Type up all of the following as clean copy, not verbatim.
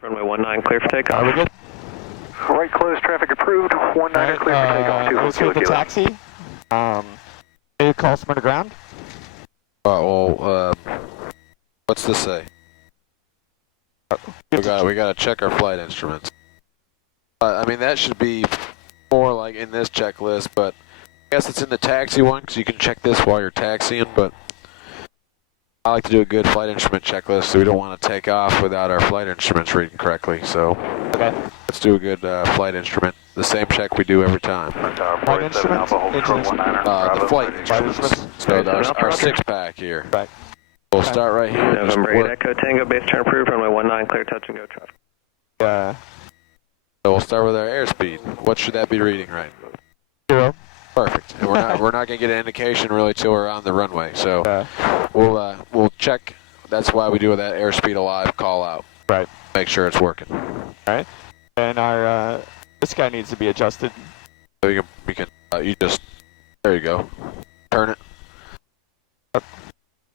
Runway 19, clear for takeoff. Are we good? Right close, traffic approved. 19 clear for takeoff. Let's go with the taxi. Maybe call Smyrna ground. What's this say? We gotta check our flight instruments. I mean, that should be more like in this checklist, but I guess it's in the taxi one because you can check this while you're taxiing, but I like to do a good flight instrument checklist, so we don't want to take off without our flight instruments reading correctly. So Okay. let's do a good flight instrument. The same check we do every time. Flight instruments? The flight instruments. So our six-pack here. Right. We'll start right here. November 8 Echo Tango, base turn approved, runway 19, clear touch and go traffic. So we'll start with our airspeed. What should that be reading right? 0. Perfect. And we're not gonna get an indication really till we're on the runway. So we'll check. That's why we do that airspeed alive call out. Right. Make sure it's working. Alright. And our this guy needs to be adjusted. So you just there you go. Turn it.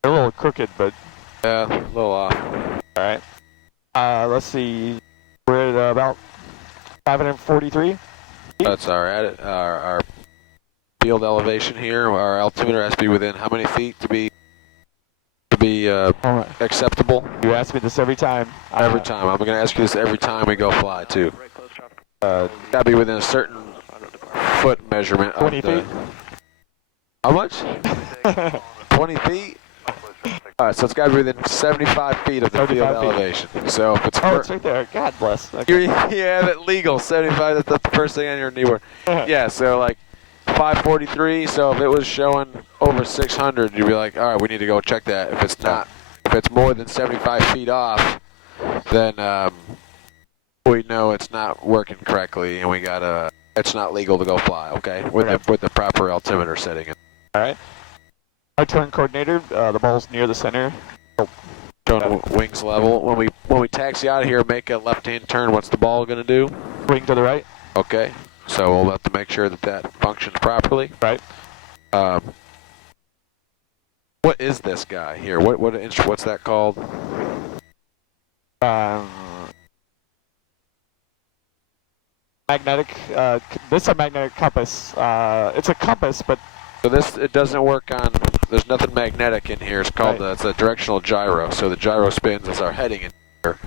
They're a little crooked, but Yeah, a little off. alright. Let's see. We're at about 543. That's our field elevation here. Our altimeter has to be within how many feet to be acceptable? You ask me this every time. Every time. I'm going to ask you this every time we go fly too. Got to be within a certain foot measurement. 20 feet. How much? 20 feet? Alright, so it's got to be within 75 feet of the field elevation. So if it's it's right there. God bless. Okay. you have it legal, 75, that's the first thing on your kneeboard. Yeah, so like 543, so if it was showing over 600, you'd be like, all right, we need to go check that. If it's not, if it's more than 75 feet off, then we know it's not working correctly, and it's not legal to go fly, okay? With the proper altimeter setting. All right. Our turn coordinator, the ball's near the center. Showing wings level. When we taxi out of here, make a left-hand turn. What's the ball going to do? Wing to the right. Okay. So we'll have to make sure that functions properly. Right. What is this guy here? What's that called? Magnetic. This is a magnetic compass. It's a compass, but So it doesn't work on. There's nothing magnetic in here. It's called it's a directional gyro. So the gyro spins as our heading in here.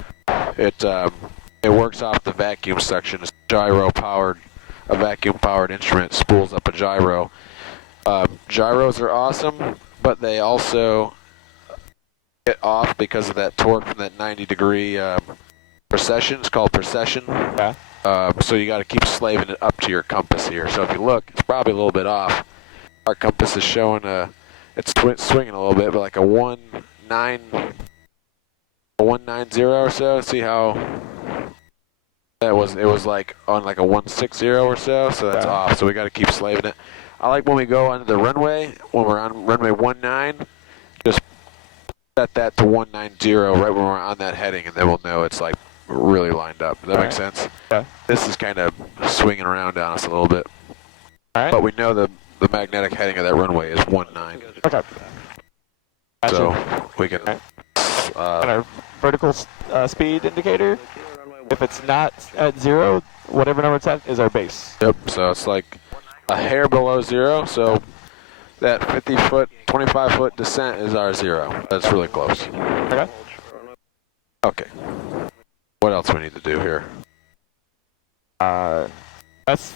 It works off the vacuum section. It's a vacuum-powered instrument spools up a gyro. Gyros are awesome, but they also get off because of that torque from that 90-degree precession. It's called precession. yeah. So you got to keep slaving it up to your compass here. So if you look, it's probably a little bit off. Our compass is showing it's swinging a little bit, but like a 190 or so. See how it was like on like a 160 or so. So that's off. So we got to keep slaving it. I like when we go onto the runway, when we're on runway 19, just set that to 190 right when we're on that heading, and then we'll know it's like really lined up. Does that make sense? Yeah. This is kind of swinging around on us a little bit. All right. But we know the magnetic heading of that runway is 19. Okay. Gotcha. So we can. And our vertical speed indicator, if it's not at 0, whatever number it's at is our base. Yep. So it's like a hair below 0. So that 50-foot, 25-foot descent is our 0. That's really close. Okay. Okay. What else we need to do here? That's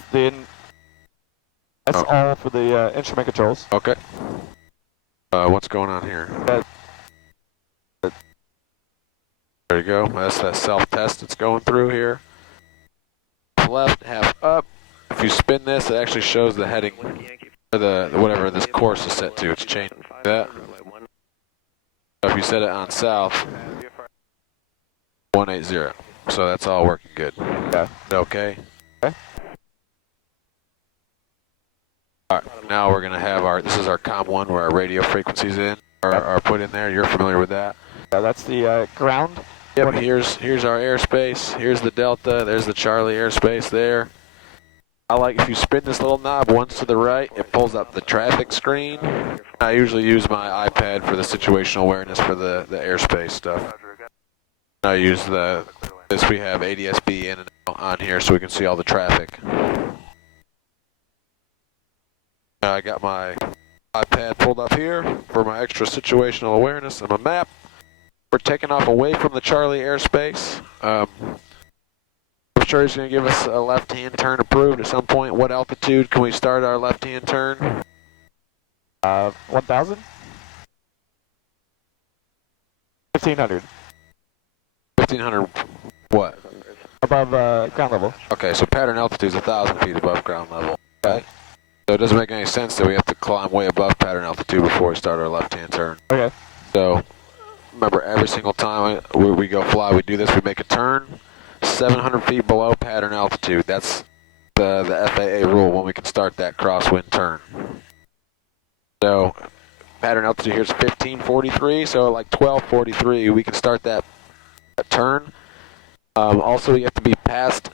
all for the instrument controls. Okay. What's going on here? There you go. That's that self-test that's going through here. Left, half up. If you spin this, it actually shows the heading, or the whatever this course is set to. It's changed that. So if you set it on south, 180. So that's all working good. Yeah. Okay. Okay. All right. Now we're gonna have this is our COM 1 where our radio frequencies are put in there. You're familiar with that? That's the ground. Yep, here's our airspace, here's the Delta, there's the Charlie airspace there. I like if you spin this little knob once to the right, it pulls up the traffic screen. I usually use my iPad for the situational awareness for the airspace stuff. I use the This we have ADSB in and out on here so we can see all the traffic. I got my iPad pulled up here for my extra situational awareness and my map. We're taking off away from the Charlie airspace. I'm sure he's going to give us a left-hand turn approved at some point. What altitude can we start our left-hand turn? 1,000? 1,500. 1,500 what? Above ground level. Okay, so pattern altitude is 1,000 feet above ground level. Okay. So it doesn't make any sense that we have to climb way above pattern altitude before we start our left-hand turn. Okay. So remember, every single time we go fly, we do this, we make a turn 700 feet below pattern altitude. That's the FAA rule when we can start that crosswind turn. So pattern altitude here is 1543, so like 1243 we can start that turn. Also, you have to be past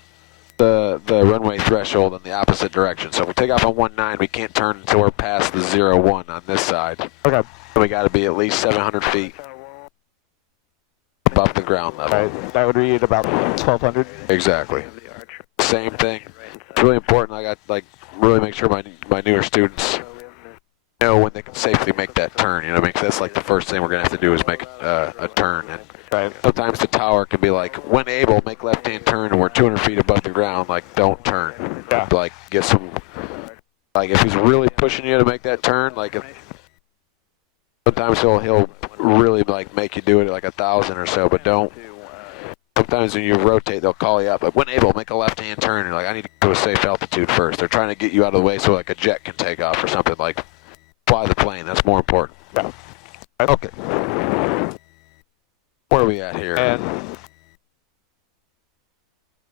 the runway threshold in the opposite direction. So if we take off on 19, we can't turn until we're past the 01 on this side. Okay. So we got to be at least 700 feet above the ground level. Right. That would read about 1,200. Exactly. Same thing. It's really important. I got really make sure my newer students know when they can safely make that turn. You know what I mean? 'Cause that's like the first thing we're gonna have to do is make a turn. And right. Sometimes the tower can be like, when able, make left-hand turn, and we're 200 feet above the ground. Like, don't turn. Yeah. Like, get some. Like, if he's really pushing you to make that turn, sometimes he'll really make you do it at like 1,000 or so, but don't. Sometimes when you rotate, they'll call you up. But when able, make a left-hand turn. You're like, I need to go to a safe altitude first. They're trying to get you out of the way so like a jet can take off or something. Like, fly the plane. That's more important. Yeah. Okay. Where are we at here? And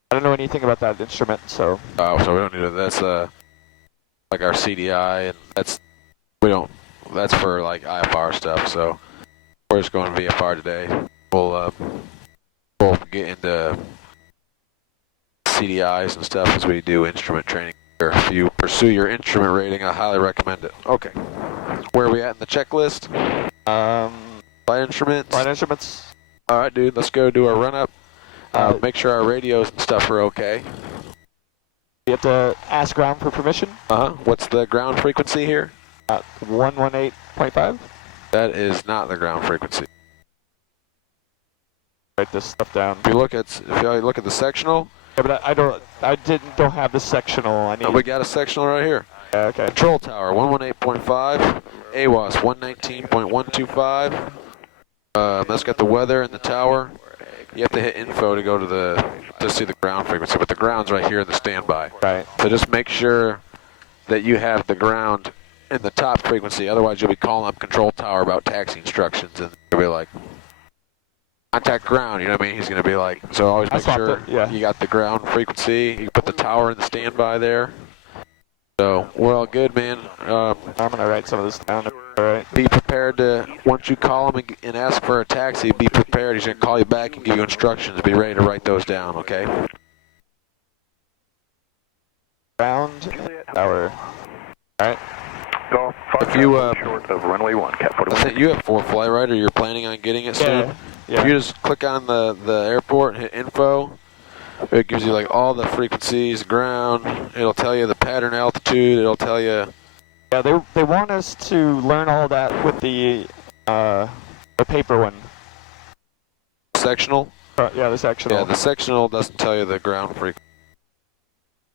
I don't know anything about that instrument, so. Oh, so we don't need it. That's like our CDI, and that's for like IFR stuff. So we're just going VFR today. We'll get into CDIs and stuff as we do instrument training. If you pursue your instrument rating, I highly recommend it. Okay. Where are we at in the checklist? Flight instruments. Flight instruments. All right, dude. Let's go do our run up. Make sure our radios and stuff are okay. You have to ask ground for permission. What's the ground frequency here? 118.5. That is not the ground frequency. Write this stuff down. If you look at the sectional. Yeah, but I don't have the sectional. We got a sectional right here. Yeah, okay. Control tower 118.5, AWOS 119.125. That's got the weather and the tower. You have to hit info to go to see the ground frequency, but the ground's right here in the standby. Right. So just make sure that you have the ground in the top frequency. Otherwise, you'll be calling up control tower about taxi instructions, and you'll be like, contact ground. You know what I mean? He's going to be like, so always make sure you got the ground frequency. You can put the tower in the standby there. So we're all good, man. I'm going to write some of this down. All right. Be prepared to, once you call him and ask for a taxi, be prepared. He's going to call you back and give you instructions. Be ready to write those down, okay? Ground tower. All right. Golf, If you, short of runway 1, Cat 41. I think you have ForeFlight, right? Or you're planning on getting it soon? Yeah. If you just click on the airport and hit info, it gives you like all the frequencies, ground. It'll tell you the pattern altitude. It'll tell you. Yeah, they want us to learn all that with the paper one. Sectional? Yeah, the sectional. Yeah, the sectional doesn't tell you the ground frequency.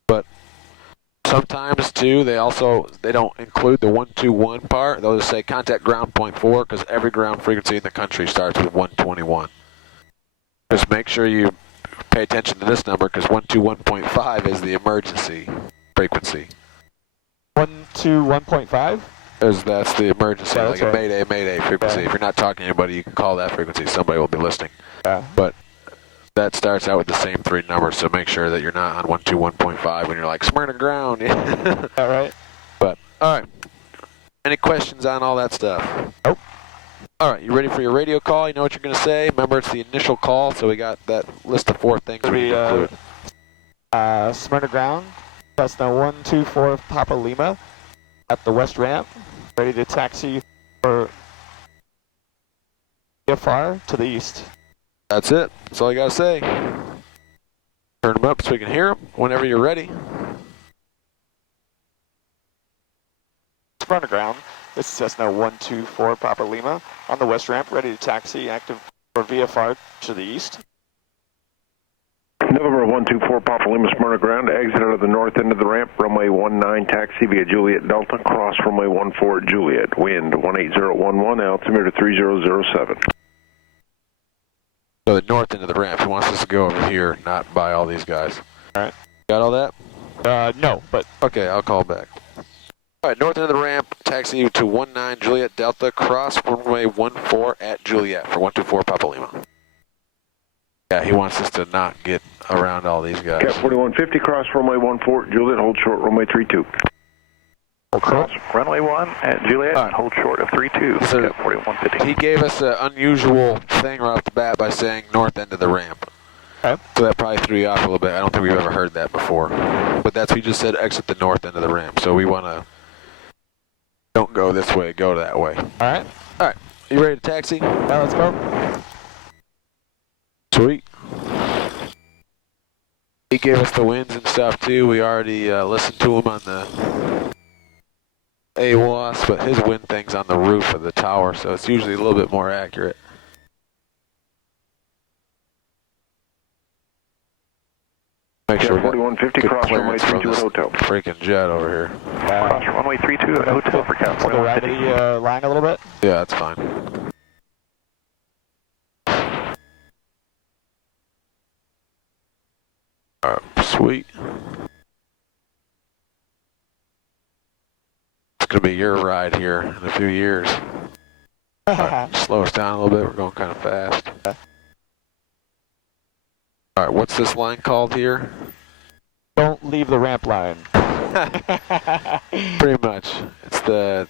But sometimes too, they don't include the 121 part. They'll just say contact ground point 4 because every ground frequency in the country starts with 121. Just make sure you pay attention to this number because 121.5 is the emergency frequency. 121.5? That's the emergency, Yeah, like right. a mayday frequency. Yeah. If you're not talking to anybody, you can call that frequency. Somebody will be listening. Yeah. But that starts out with the same 3 numbers, so make sure that you're not on 121.5 when you're like, Smyrna ground. All right. But, all right. Any questions on all that stuff? Nope. All right, you ready for your radio call? You know what you're going to say? Remember, it's the initial call, so we got that list of 4 things we need to include. Smyrna ground, Cessna 124 Papa Lima at the west ramp, ready to taxi for VFR to the east. That's it. That's all you got to say. Turn them up so we can hear them whenever you're ready. Front of ground. This is Cessna 124 Papa Lima on the west ramp, ready to taxi, active for VFR to the east. November 124 Papa Lima, Smyrna ground, exit out of the north end of the ramp, runway 19, taxi via Juliet Delta, cross runway 14 Juliet, wind 18011, altimeter 3007. So the north end of the ramp, he wants us to go over here, not by all these guys. Alright. Got all that? No, but... Okay, I'll call back. Alright, north end of the ramp, taxi you to 19 Juliet Delta, cross runway 14 at Juliet for 124 Papa Lima. Yeah, he wants us to not get around all these guys. Cap 4150, cross runway 14 Juliet, hold short runway 32. Cross runway 1 at Juliet, hold short of 32. So Cap 4150. he gave us an unusual thing right off the bat by saying north end of the ramp. Okay. So that probably threw you off a little bit. I don't think we've ever heard that before. But that's what he just said, exit the north end of the ramp. So we want to, don't go this way, go that way. Alright. Alright, you ready to taxi? Yeah, let's go. Sweet. He gave us the winds and stuff too. We already listened to him on the AWAS, but his wind thing's on the roof of the tower, so it's usually a little bit more accurate. Make sure we got 4150, good cross runway clearance from 32 at this hotel. freaking jet over here. Cross runway 32 at hotel for Cap So the 4150. gravity line a little bit. Yeah, that's fine. Alright, sweet. It's gonna be your ride here in a few years. Alright, slow us down a little bit, we're going kind of fast. Alright, what's this line called here? Don't leave the ramp line. Pretty much. It's the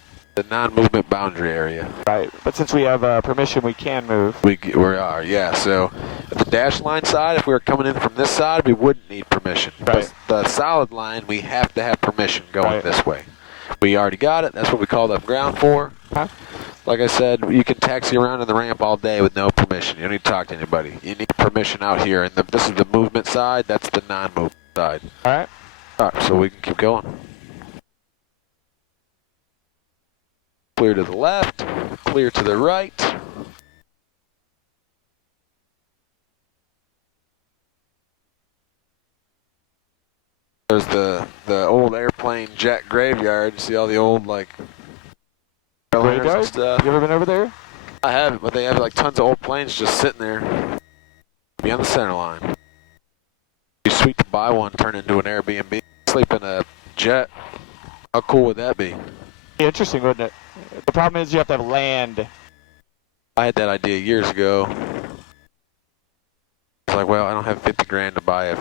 non-movement boundary area. Right, but since we have permission, we can move. We are, yeah. So at the dash line side, if we were coming in from this side, we wouldn't need permission. Right. But the solid line, we have to have permission going Right. this way. We already got it. That's what we called up ground for. Huh? Like I said, you can taxi around in the ramp all day with no permission. You don't need to talk to anybody. You need permission out here. And this is the movement side. That's the non-movement side. Alright. All right, so we can keep going. Clear to the left, clear to the right. There's the old airplane jet graveyard. You see all the old like airliners and Graveyard? stuff. You ever been over there? I haven't, but they have like tons of old planes just sitting there. Be on the center line. Be sweet to buy one, turn into an Airbnb, sleep in a jet. How cool would that be? Be interesting, wouldn't it? The problem is you have to have land. I had that idea years ago. It's like, well, I don't have 50 grand to buy a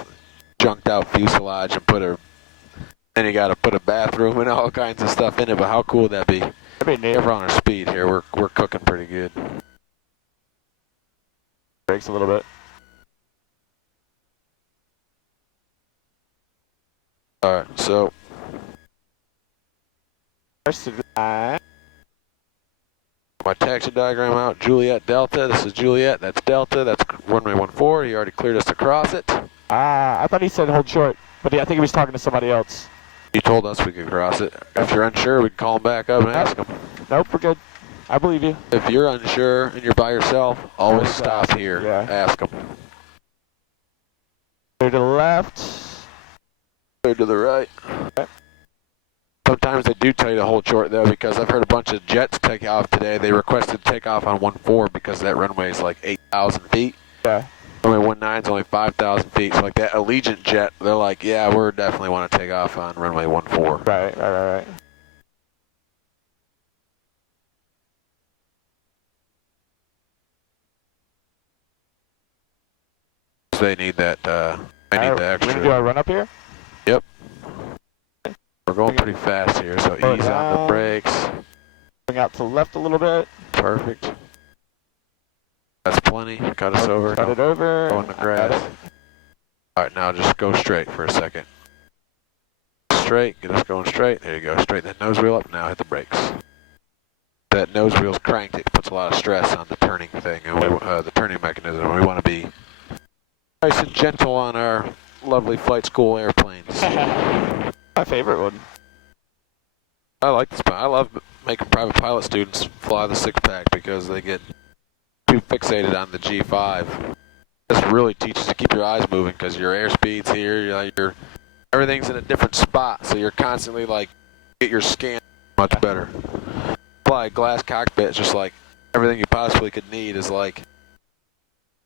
junked out fuselage and then you got to put a bathroom and all kinds of stuff in it. But how cool would that be? That'd be neat. If we're on our speed here, we're cooking pretty good. Breaks a little bit. All right, so Rest of the line. my taxi diagram out. Juliet Delta. This is Juliet. That's Delta. That's runway 14. He already cleared us to cross it. I thought he said hold short, but I think he was talking to somebody else. He told us we could cross it. If you're unsure, we can call him back up and ask him. Nope, we're good. I believe you. If you're unsure and you're by yourself, always Always stop ask. here. Yeah. Ask him. Clear to the left. Clear to the right. Okay. Sometimes they do tell you to hold short though, because I've heard a bunch of jets take off today. They requested to take off on 14 because that runway is like 8,000 feet. Yeah. Runway 19 is only 5,000 feet. So like that Allegiant jet, they're like, yeah, we're definitely want to take off on runway 14. Right. They need that. I need the We're gonna do extra. our run up here. Yep. We're going pretty fast here, so Slow it ease on the down. brakes. Bring out to the left a little bit. Perfect. That's plenty. Cut us over. Cut it over. Go in the Got grass. it. Alright, now just go straight for a second. Straight, get us going straight. There you go. Straighten that nose wheel up. Now hit the brakes. That nose wheel's cranked. It puts a lot of stress on the turning thing, and the turning mechanism. We want to be nice and gentle on our lovely flight school airplanes. My favorite one. I like this. I love making private pilot students fly the 6-pack because they get too fixated on the G5. This really teaches you to keep your eyes moving because your airspeed's here, everything's in a different spot, so you're constantly like, get your scan much better. Fly a glass cockpit, it's just like everything you possibly could need is like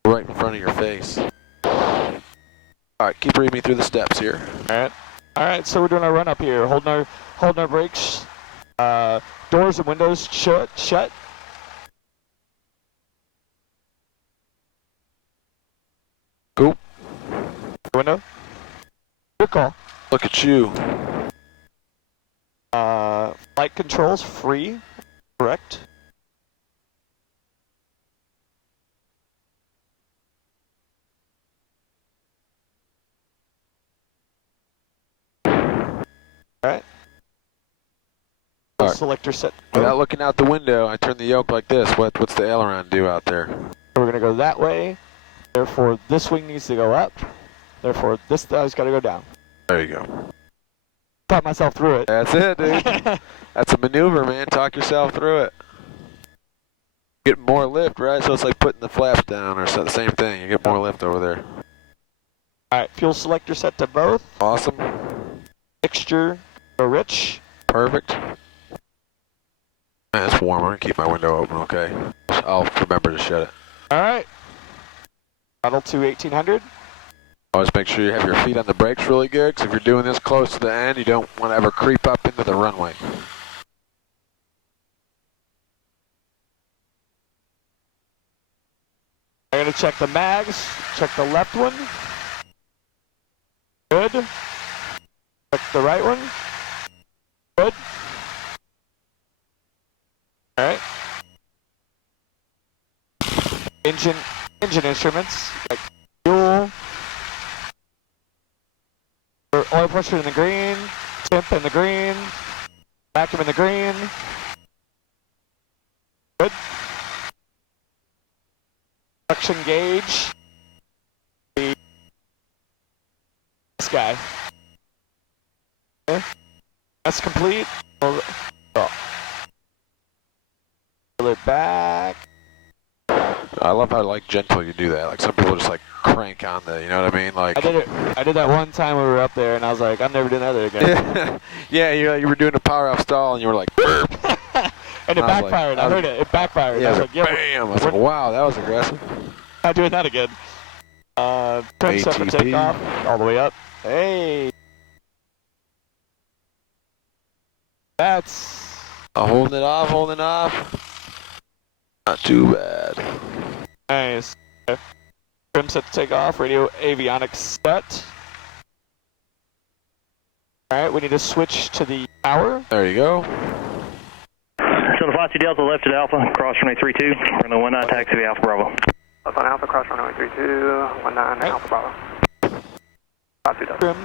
right in front of your face. Alright, keep reading me through the steps here. Alright, so we're doing our run up here, holding our brakes, doors and windows shut. Cool. Window. Good call. Look at you. Flight controls free, correct? Alright. Alright. Selector set. Without looking out the window, I turn the yoke like this. What's the aileron do out there? We're going to go that way. Therefore, this wing needs to go up. Therefore, this thigh's got to go down. There you go. Thought myself through it. That's it, dude. That's a maneuver, man. Talk yourself through it. Get more lift, right? So it's like putting the flaps down or so, the same thing. You get more lift over there. Alright, fuel selector set to both. Awesome. Mixture, go rich. Perfect. Man, it's warm. I'm going to keep my window open, okay? I'll remember to shut it. Alright. Throttle to 1800. Always make sure you have your feet on the brakes really good, because if you're doing this close to the end, you don't want to ever creep up into the runway. I'm going to check the mags, check the left one. Good. Check the right one. Good. Alright. Engine instruments, like fuel, oil pressure in the green, temp in the green, vacuum in the green. Good. Suction gauge. This guy. Okay. That's complete. Pull it back. I love how gentle you do that. Like some people just like crank on the, you know what I mean? Like I did that one time when we were up there, and I was like, I'm never doing that again. yeah, you were doing a power off stall, and you were like, burp. And it backfired. I heard it. It backfired. Yeah, I was like, yeah, bam. I was like, wow, that was aggressive. Not doing that again. Trim set for ATP. takeoff, all the way up. Hey. That's Holding it off. Not too bad. nice. Okay. Trim set to take off, radio avionics set. Alright, we need to switch to the tower. There you go. So the Foxy Delta left at Alpha, cross runway 32, runway 19, taxi via Alpha Bravo. Left on Alpha, cross runway 32, 19, Alpha Bravo. Foxy Delta. Trim.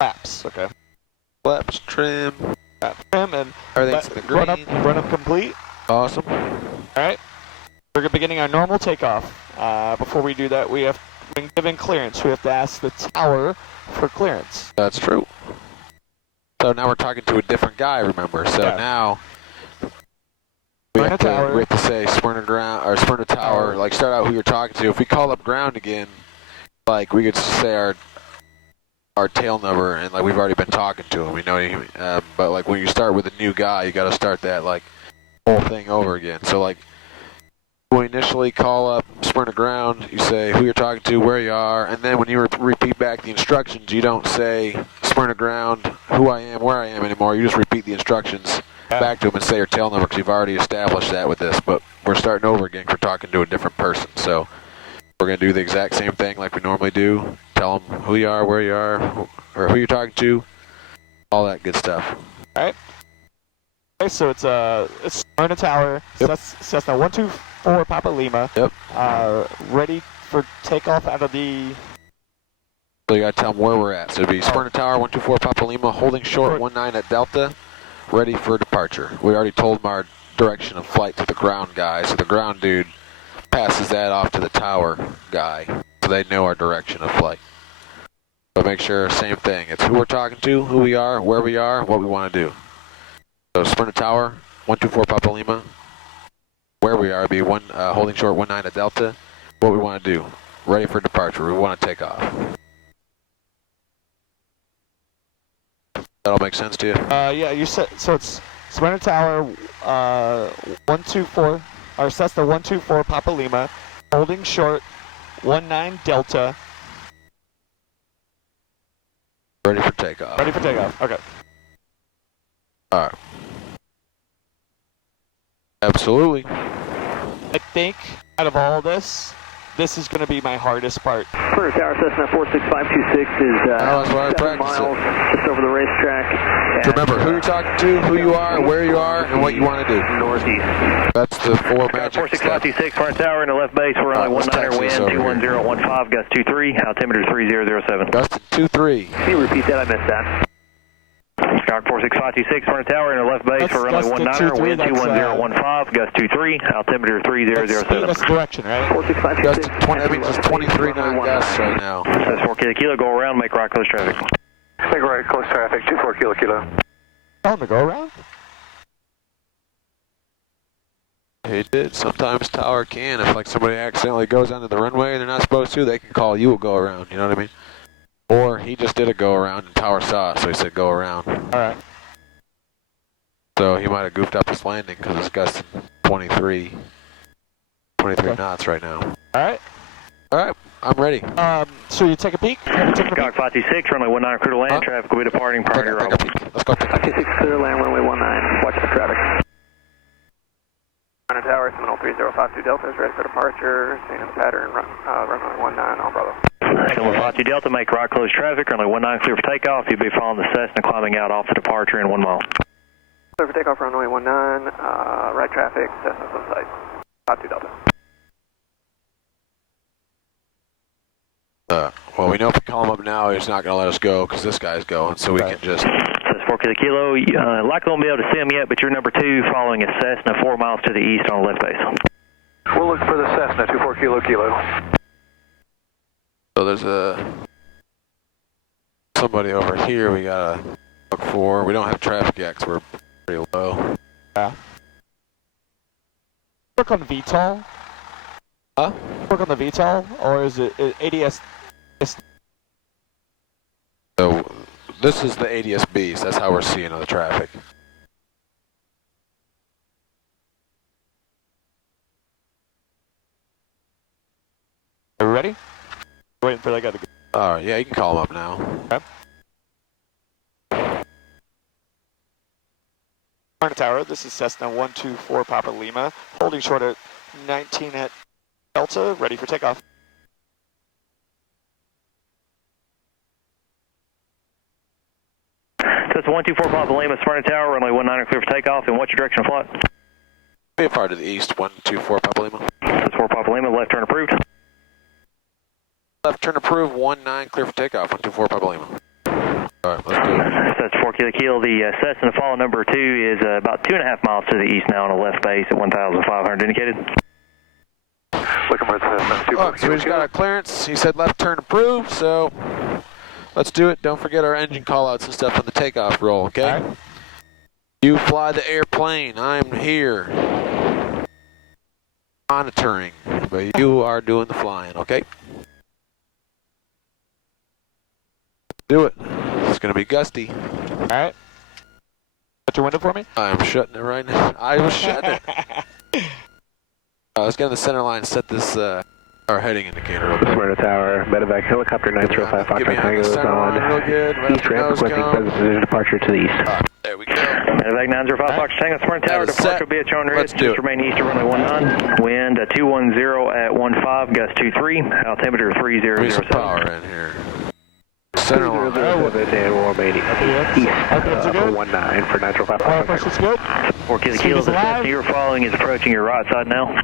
Flaps, okay. Flaps, trim. Trim and Everything's in the green. run up complete. Awesome. Alright. We're beginning our normal takeoff. Before we do that, when given clearance, we have to ask the tower for clearance. That's true. So now we're talking to a different guy, remember? So Yeah. now we have to say Smyrna ground or Smyrna Tower. Like start out who you're talking to. If we call up ground again, like we could say our tail number, and like we've already been talking to him. We know, but like when you start with a new guy, you got to start that like whole thing over again. So like when we initially call up Smyrna ground, you say who you're talking to, where you are, and then when you repeat back the instructions, you don't say Smyrna ground, who I am, where I am anymore. You just repeat the instructions back to him and say your tail number, because you've already established that with this. But we're starting over again. We're talking to a different person, so we're going to do the exact same thing like we normally do. Tell them who you are, where you are, or who you're talking to, all that good stuff. All right. Okay, so it's Smyrna Tower. Yep. Cessna 124 Papa Lima. Yep. Ready for takeoff out of the. So you got to tell them where we're at. So it'd be Smyrna Tower 124 Papa Lima, holding short 19 at Delta, ready for departure. We already told them our direction of flight to the ground guy, so the ground dude passes that off to the tower guy, so they know our direction of flight. So make sure, same thing. It's who we're talking to, who we are, where we are, what we want to do. So Smyrna Tower, 124 Papa Lima. Where we are, be holding short 19 at Delta. What we want to do. Ready for departure. We want to take off. That'll make sense to you? Yeah, you said, so it's Smyrna Tower, 124, or Cessna 124 Papa Lima, holding short 19 Delta. Ready for takeoff. Ready for takeoff, okay. Alright. Absolutely. I think out of all this is going to be my hardest part. Smyrna Tower, Cessna 46526 is that's why I 7 practice miles it. just over the racetrack. Remember who you're talking to, who you are, where you are, and what you want to do. Northeast. That's the four magic steps. 46526, Smyrna Tower in the left base. We're runway let's 19er, taxi wind this over here. 21015, gust 23, altimeter 3007. Gustin 23. Can you repeat that? I missed that. Skyhawk 46526, Smyrna Tower in the left base. That's We're runway gust 19er, wind 21015, 21015, gust 23, altimeter 3007. That's the direction, right? 46526. Gustin 20, that means it's 23 knot gusts right now. That's 4 kilo, go around, make right close traffic. Make right, close traffic, 24 kilo. Tell him to go around? He did. Sometimes Tower can. If like somebody accidentally goes onto the runway and they're not supposed to, they can call you a go around. You know what I mean? Or he just did a go around and Tower saw it, so he said go around. Alright. So he might have goofed up his landing because it's gusting 23 Okay. knots right now. Alright. Alright, I'm ready. So you take a peak? Have you taken a peek? Skyhawk 526, runway 19er, clear to land. Huh? Traffic will be departing prior to Take a arrival. peek. Let's go take a peek. 56 clear land, runway 19. Watch the traffic. Smyrna Tower, Seminole 3052 Delta is ready for departure. Seeing a pattern, runway 19, all brother. Seminole 52 Delta, make right close traffic. Runway 19 clear for takeoff. You'll be following the Cessna climbing out off the departure in 1 mile. Clear for takeoff, runway 19, right traffic, Cessna's on site. 52 Delta. Well, we know if we call him up now, he's not going to let us go because this guy's going, so we can just... That's 4 kilo. Likely won't be able to see him yet, but you're number 2 following a Cessna 4 miles to the east on the left base. We'll look for the Cessna, 24 kilo. So there's somebody over here we got to look for. We don't have traffic yet because we're pretty low. Yeah. Work on VTOL? Huh? Work on the VTOL? Or is it ADS? So this is the ADS-B, so that's how we're seeing the traffic. Are we ready? Waiting for that guy to go. Alright, yeah, you can call him up now. Okay. Smyrna Tower, this is Cessna 124 Papa Lima, holding short at 19 at Delta, ready for takeoff. That's 124 Papa Lima, Smyrna Tower, runway 19 clear for takeoff. And what's your direction of flight? Be far to the east, 124 Papa Lima. That's 4 Papa Lima, left turn approved. Left turn approved, 19 clear for takeoff, 124 Papa Lima. Alright, let's do it. That's 4 kilo. The Cessna follow number 2 is about 2.5 miles to the east now on the left base at 1,500 indicated. Looking for the Cessna, 24 Alright, so we just got our clearance. He said left turn approved, so let's do it. Don't forget our engine callouts and stuff on the takeoff roll, okay? All right. You fly the airplane. I'm here monitoring, but you are doing the flying, okay? Do it. It's going to be gusty. Alright. Shut your window for me? I'm shutting it right now. I was shutting it. Let's get in the center line, set this our heading indicator real quick. Smyrna Tower, medevac helicopter 905 Fox Get me on Tango the is center line real on. good. Right East up the ramp nose requesting cone. present position departure to the east. There we go. Medevac 905 Fox Tango, Smyrna Tower, That is departure set. will be at your own Let's risk. do Just it. remain east of runway 19. Wind 210 at 15, gust 23, altimeter Give me some 3007. power in here. Center line. 007 and we'll remain east RPMs are good? 19 for 905 Power Fox pressure's good? 4 Speed kilo. is The alive. Cessna you're following is approaching your right side now.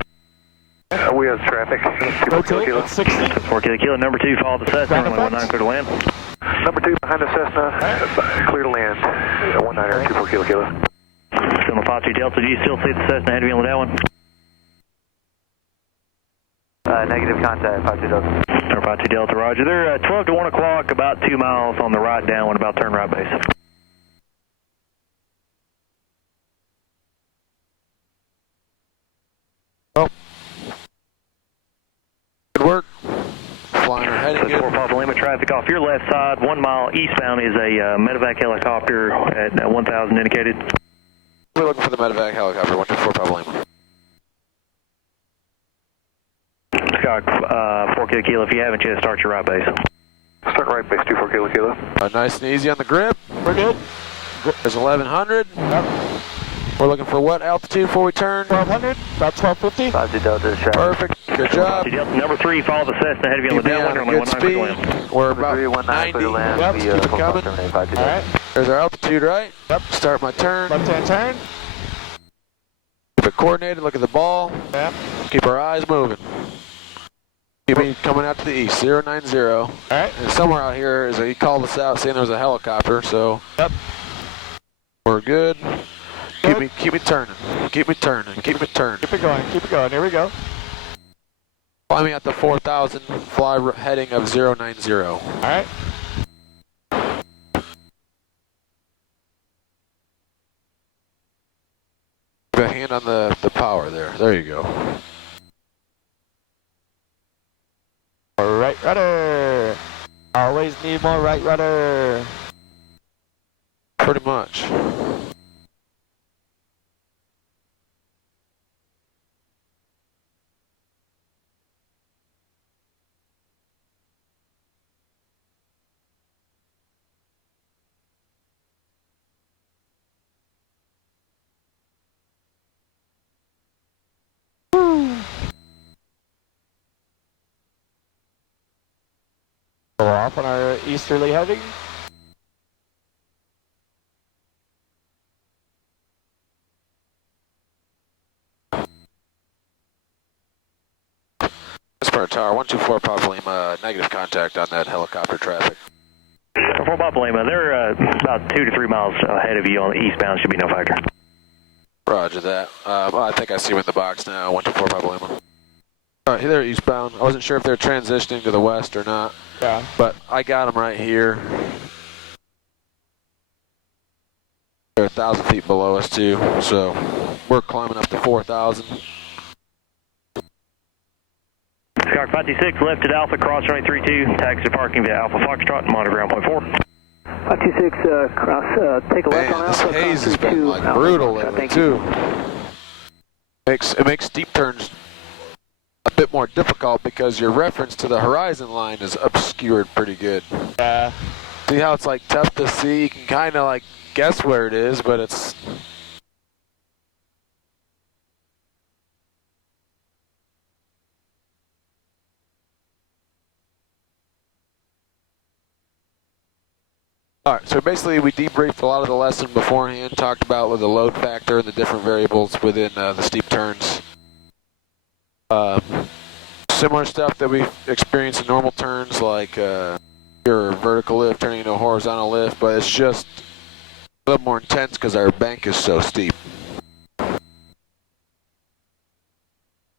We have traffic, 24 Rotate kilo. at 60. 4 kilo. Number 2, follow the Cessna, Ground runway effects. 19 clear to land. Number 2 behind the Cessna, clear to land, 19er, 24 kilo. Seminole 52 Delta, do you still see the Cessna ahead of you on that one? Negative contact, 52 Delta. 52 Delta, roger. They're 12 to 1 o'clock, about 2 miles on the right downwind, about turn right base. Oh. Good work. Flying or heading good. 4 Papa Lima, traffic off your left side, 1 mile eastbound is a medevac helicopter at 1,000 indicated. We're looking for the medevac helicopter, 124 Papa Lima. Scott, 4 Kilo, if you haven't yet, start your right base. Start right base, 24 Kilo. Nice and easy on the grip. We're good. There's 1100. Yep. We're looking for what altitude before we turn? 1200, about 1250. 52 Delta is traffic. Perfect. Good job. Delta, number 3, follow the Cessna ahead of you on Keep the me downwind, on a runway good 19 for the speed. land. We're about 319 for the 90. land. Yep, We, keep it full coming. stop terminate 52 All right. There's our altitude, right? Yep. Start my turn. Left-hand turn. Keep it coordinated. Look at the ball. Yep. Keep our eyes moving. Keep me coming out to the east. 090. All right. And somewhere out here is he called us out saying there was a helicopter. So Yep. we're good. Good. Keep me turning. Keep me turning. Keep me turning. Keep it going. Keep it going. Here we go. Fly me at the 4,000. Fly heading of 090. All right. Keep a hand on the power there. There you go. Right rudder. Always need more right rudder. Pretty much. Go off on our easterly heading. Spur Tower, 124 Papa Lima, negative contact on that helicopter traffic. 4 Papa Lima, they're about 2 to 3 miles ahead of you on the eastbound, should be no factor. Roger that. I think I see him in the box now, 124 Papa Lima. Alright, they're eastbound. I wasn't sure if they're transitioning to the west or not, Yeah. but I got them right here. They're 1,000 feet below us too, so we're climbing up to 4,000. Skyhawk 526, left at Alpha, cross runway 32, taxi to parking via Alpha Foxtrot, monitor ground point 4. 526, cross, take a left Man, on this Alpha. haze has been like brutal lately too. It makes steep turns a bit more difficult because your reference to the horizon line is obscured pretty good. Yeah. See how it's like tough to see? You can kind of like guess where it is, but it's... Alright, so basically we debriefed a lot of the lesson beforehand, talked about with the load factor and the different variables within the steep turns. Similar stuff that we experience in normal turns, like your vertical lift turning into a horizontal lift, but it's just a little more intense because our bank is so steep.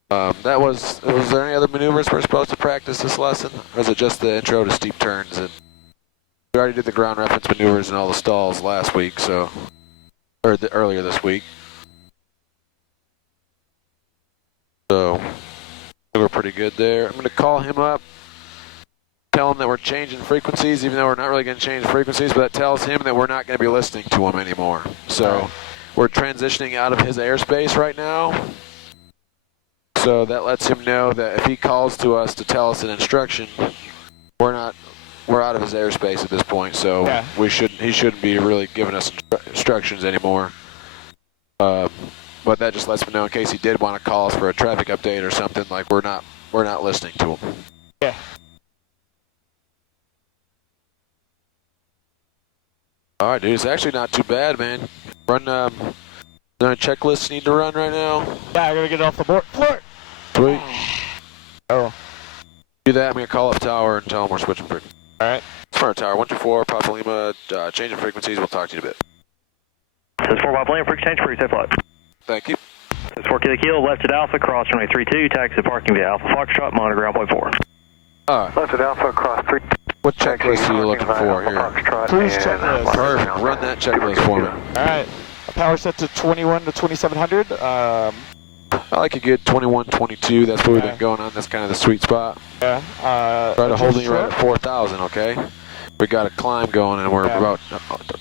Was there any other maneuvers we're supposed to practice this lesson, or is it just the intro to steep turns? And we already did the ground reference maneuvers and all the stalls last week, so, or earlier this week. So, we're pretty good there. I'm going to call him up, tell him that we're changing frequencies, even though we're not really going to change frequencies, but that tells him that we're not going to be listening to him anymore. So, we're transitioning out of his airspace right now. So that lets him know that if he calls to us to tell us an instruction, we're out of his airspace at this point. So Yeah. he shouldn't be really giving us instructions anymore. But that just lets me know in case he did want to call us for a traffic update or something, like we're not listening to him. Yeah. All right, dude. It's actually not too bad, man. Run. Is there any checklists you need to run right now? Yeah, I gotta get it off the board. Floor. Sweet. Oh. Do that. I'm gonna call up tower and tell them we're switching frequencies. All right. Smart Tower, 124, Papa Lima, changing frequencies. We'll talk to you in a bit. Says 4 Papa Lima, frequency change, pretty safe flight. Thank you. Says 4 Kilo, left at Alpha, cross runway 32, taxi to parking via Alpha Foxtrot, monitor ground point 4. Alright, Left at Alpha, cross 3. what checklist are you looking for here? Cruise checklist. Perfect, run that checklist for me. Alright. Power set to 21 to 2700. I like a good 21, 22, that's what we've Yeah. been going on, that's kind of the sweet spot. Yeah. Try to hold me right at 4,000, okay? We got a climb going and we're Yeah. about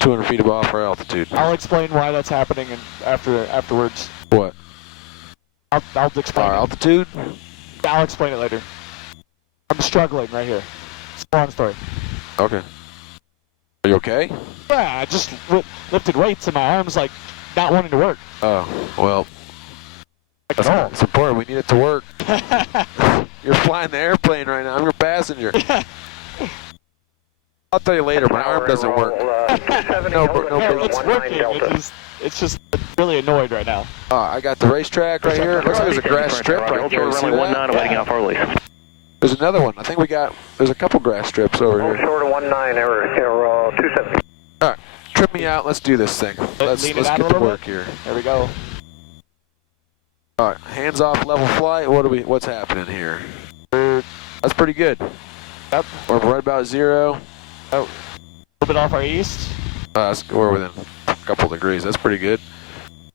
200 feet above our altitude. I'll explain why that's happening afterwards. What? I'll explain Our it. altitude? I'll explain it later. I'm struggling right here. It's a long story. Okay. Are you okay? Yeah, I just lifted weights and my arm's like not wanting to work. Oh, well, Like at all. it's important, we need it to work. You're flying the airplane right now, I'm your passenger. I'll tell you later, my arm doesn't work. No, It's working. It's just really annoyed right now. I got the racetrack right here. It looks like there's a grass strip right Hold there. short You of see runway that? 19, awaiting out for release. There's another one. I think there's a couple grass strips over here. Short of 19, error 270. Alright, trim me out. Let's do this thing. Let's lean it out get a to little work here. There we go. Alright, hands off level flight. What's happening here? That's pretty good. Yep. We're right about 0. A little bit off our east. We're within a couple degrees. That's pretty good.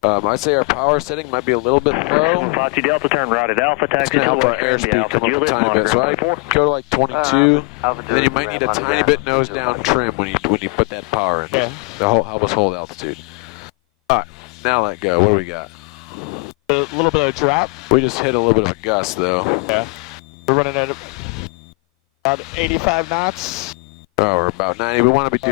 I'd say our power setting might be a little bit low. 52 Delta, turn right at Alpha, It's taxi going to to help our West Granby, airspeed Alpha come up a Juliet, tiny bit. So monitor I go to like 22, and then you might need a Alpha tiny bit nose down trim when you put that power in. Yeah. To help us hold altitude. Alright, now let go. What do we got? A little bit of drop. We just hit a little bit of a gust though. Yeah. We're running at about 85 knots. Oh, we're about 90. We want to be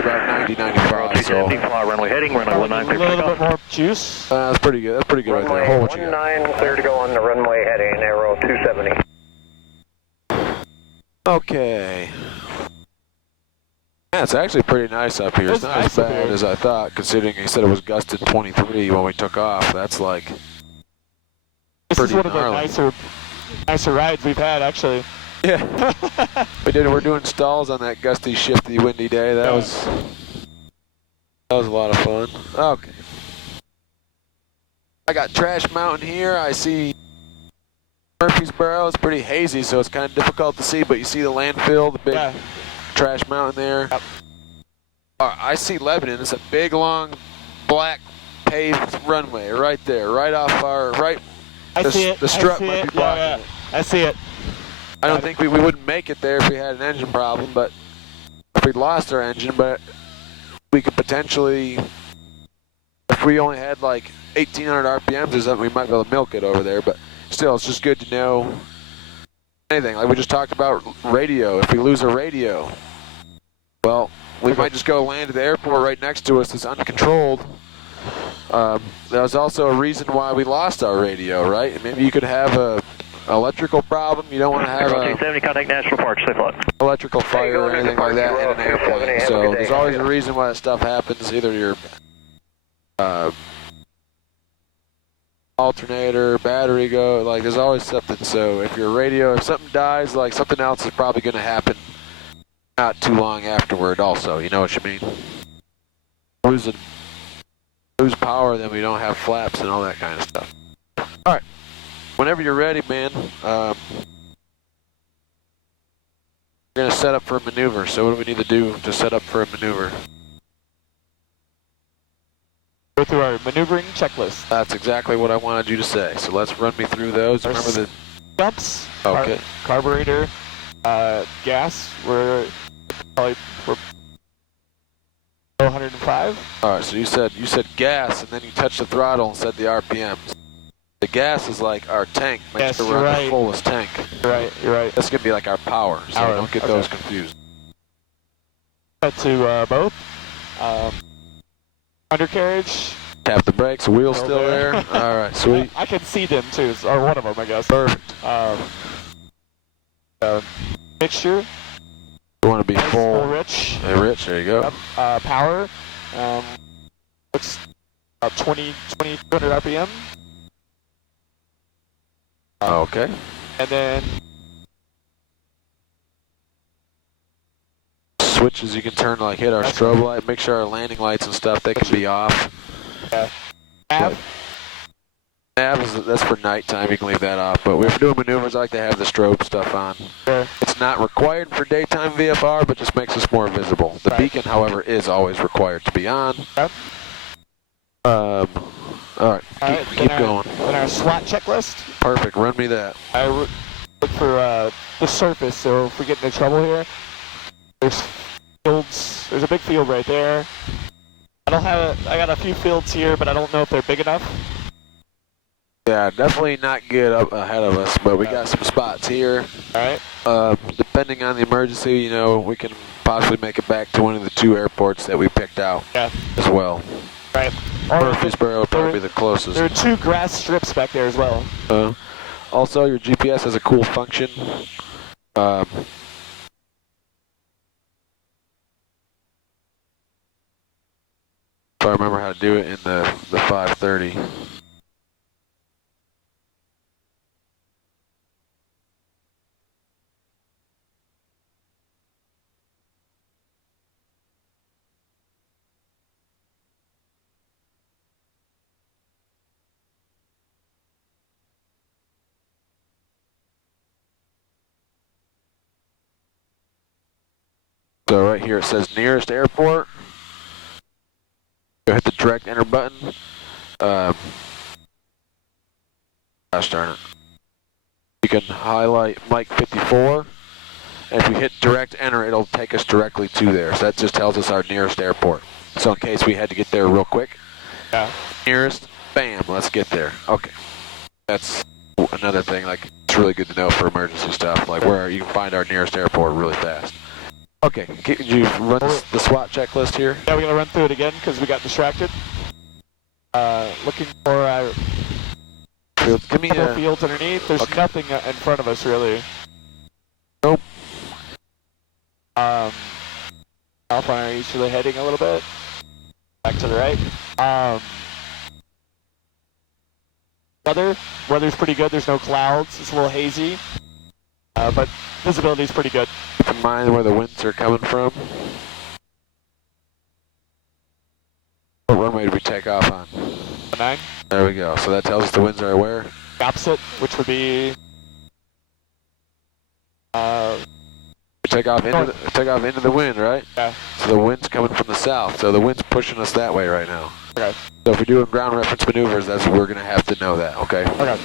about 90, 95. So 270, fly runway heading, runway A 19, clear for little bit takeoff. more juice. that's pretty good. That's pretty good right there. Hold what you got. 19, clear to go on the runway heading, arrow 270. Okay. Yeah, it's actually pretty nice up here. It's It's not as nice up bad here. as I thought, considering he said it was gusted 23 when we took off. That's like This is pretty one of the gnarly. nicer rides we've had, actually. yeah. We're doing stalls on that gusty, shifty, windy day. That was a lot of fun. Okay. I got Trash Mountain here. I see Murfreesboro. It's pretty hazy, so it's kind of difficult to see, but you see the landfill, the big Yeah. Trash Mountain there. Yep. I see Lebanon. It's a big, long, black paved runway right there, right off our right. I The- see it. the strut I see might be it. blocking Yeah, it. I see it. I don't think we wouldn't make it there if we had an engine problem, but if we lost our engine, but we could potentially, if we only had like 1,800 RPMs or something, we might be able to milk it over there, but still, it's just good to know anything. Like we just talked about radio. If we lose a radio, well, we might just go land at the airport right next to us that's uncontrolled. There's also a reason why we lost our radio, right? Maybe you could have a electrical problem. You don't want to have Arrow a 270, contact National Park, safe flight. electrical fire or anything like that in an airplane. So there's always a reason why that stuff happens. Either your alternator, battery go, like there's always something. So if your radio, if something dies, like something else is probably going to happen not too long afterward also. You know what you mean? Lose power, then we don't have flaps and all that kind of stuff. All right. Whenever you're ready, man, we're going to set up for a maneuver. So what do we need to do to set up for a maneuver? Go through our maneuvering checklist. That's exactly what I wanted you to say. So let's run me through those. Our Remember the... Jumps. Okay. Carburetor. Gas. We're 105. All right, so you said gas, and then you touched the throttle and said the RPMs. The gas is like our tank. Make Yes, sure you're we're on right. the fullest tank. You're right. That's going to be like our power, so Power, don't get okay. those confused. Set to both. Undercarriage. Tap the brakes, the wheel's Still still there. there. All right, sweet. I can see them too, or one of them, I guess. Perfect. Mixture. You want to be Full full. rich. Hey, Rich, there you go. Yep. Power. Looks about 200 RPM. Okay. And then Switches you can turn to like hit our strobe light. Make sure our landing lights and stuff, they can be off. nav. Yeah, that's for nighttime. You can leave that off. But if we're doing maneuvers, I like to have the strobe stuff on. Sure. It's not required for daytime VFR, but just makes us more visible. The beacon, however, is always required to be on. Okay. All right, keep going. Then our SWAT checklist. Perfect. Run me that. I look for the surface, so if we get into trouble here, there's fields. There's a big field right there. I got a few fields here, but I don't know if they're big enough. Yeah, definitely not get up ahead of us, but we got some spots here. All right. Depending on the emergency, you know, we can possibly make it back to one of the 2 airports that we picked out as well. Right. Murfreesboro would probably be the closest. There are 2 grass strips back there as well. Also, your GPS has a cool function. If I remember how to do it in the 530. So right here it says nearest airport. Go hit the direct enter button. Gosh darn it. You can highlight Mike 54, and if we hit direct enter, it'll take us directly to there. So that just tells us our nearest airport. So in case we had to get there real quick, nearest, bam, let's get there. Okay. That's another thing, like, it's really good to know for emergency stuff, like where you can find our nearest airport really fast. Okay, could you run the SWAT checklist here? Yeah, we're going to run through it again because we got distracted. Looking for Give me a fields underneath. There's nothing in front of us, really. Nope. Alpha are usually heading a little bit. Back to the right. Weather's pretty good. There's no clouds. It's a little hazy. But visibility's pretty good. Keep in mind where the winds are coming from. What runway did we take off on? 9. There we go. So that tells us the winds are where? Opposite, which would be We take off into the wind, right? Yeah. So the wind's coming from the south. So the wind's pushing us that way right now. Okay. So if we're doing ground reference maneuvers, we're gonna have to know that. Okay. Okay.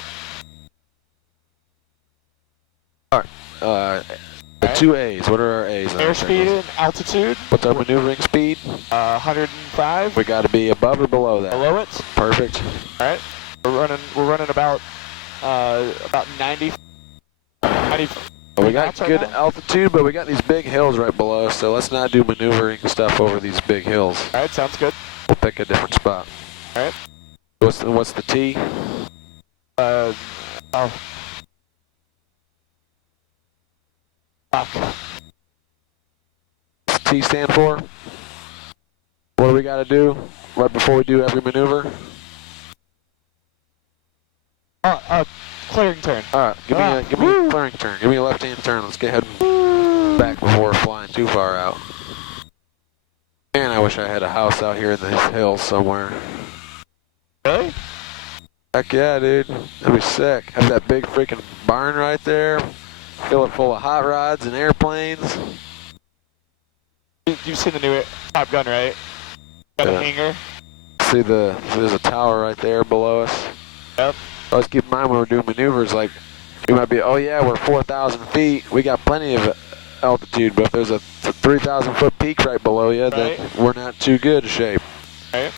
The 2 A's. What are our A's? Airspeed and altitude. What's our maneuvering speed? 105. We got to be above or below that. Below it. Perfect. All right. We're running about 90. Well, we got good altitude, but we got these big hills right below us, so let's not do maneuvering stuff over these big hills. All right, sounds good. We'll pick a different spot. All right. What's the T? Fuck. What's T stand for? What do we got to do right before we do every maneuver? Clearing turn. All right, give me a clearing turn. Give me a left-hand turn. Let's get heading back before we're flying too far out. Man, I wish I had a house out here in the hills somewhere. Really? Heck yeah, dude. That'd be sick. Have that big freaking barn right there. Fill it full of hot rods and airplanes. You've seen the new Top Gun, right? Got a hangar. See there's a tower right there below us. Yep. Let's keep in mind when we're doing maneuvers, like, we might be, oh yeah, we're 4,000 feet. We got plenty of altitude, but if there's a 3,000 foot peak right below you, then we're not too good a shape. Right.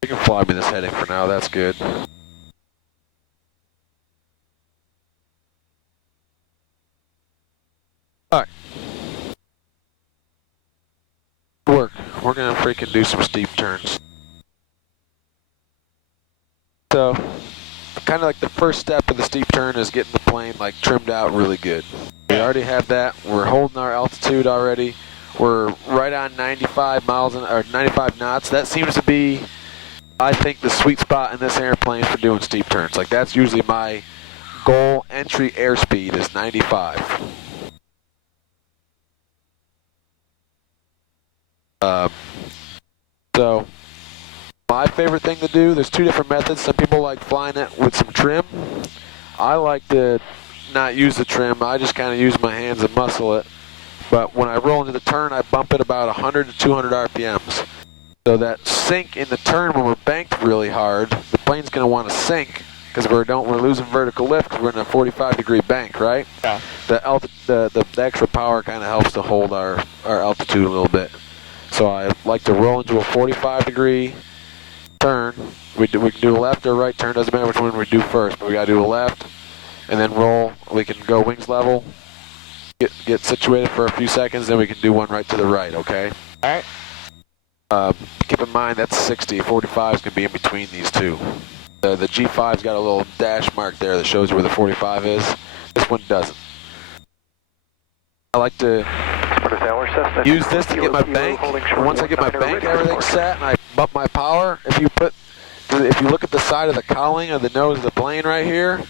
You can fly me this heading for now, that's good. Alright. We're gonna freaking do some steep turns. So, kind of like the first step of the steep turn is getting the plane like trimmed out really good. We already have that. We're holding our altitude already. We're right on 95 knots. That seems to be, I think, the sweet spot in this airplane for doing steep turns. Like, that's usually my goal entry airspeed is 95. So my favorite thing to do, there's two different methods. Some people like flying it with some trim. I like to not use the trim. I just kind of use my hands and muscle it. But when I roll into the turn, I bump it about 100 to 200 RPMs. So that sink in the turn, when we're banked really hard, the plane's going to want to sink because we're losing vertical lift because we're in a 45-degree bank, right? Yeah. The extra power kind of helps to hold our altitude a little bit. So I like to roll into a 45-degree turn. We can do a left or right turn, doesn't matter which one we do first, but we got to do a left and then roll. We can go wings level, get situated for a few seconds, then we can do one right to the right, okay? All right. Keep in mind that's 60, 45 is going to be in between these two. The G5's got a little dash mark there that shows you where the 45 is. This one doesn't. I like to use this to get my bank. Once I get my bank and everything set and I bump my power, if you look at the side of the cowling of the nose of the plane right here,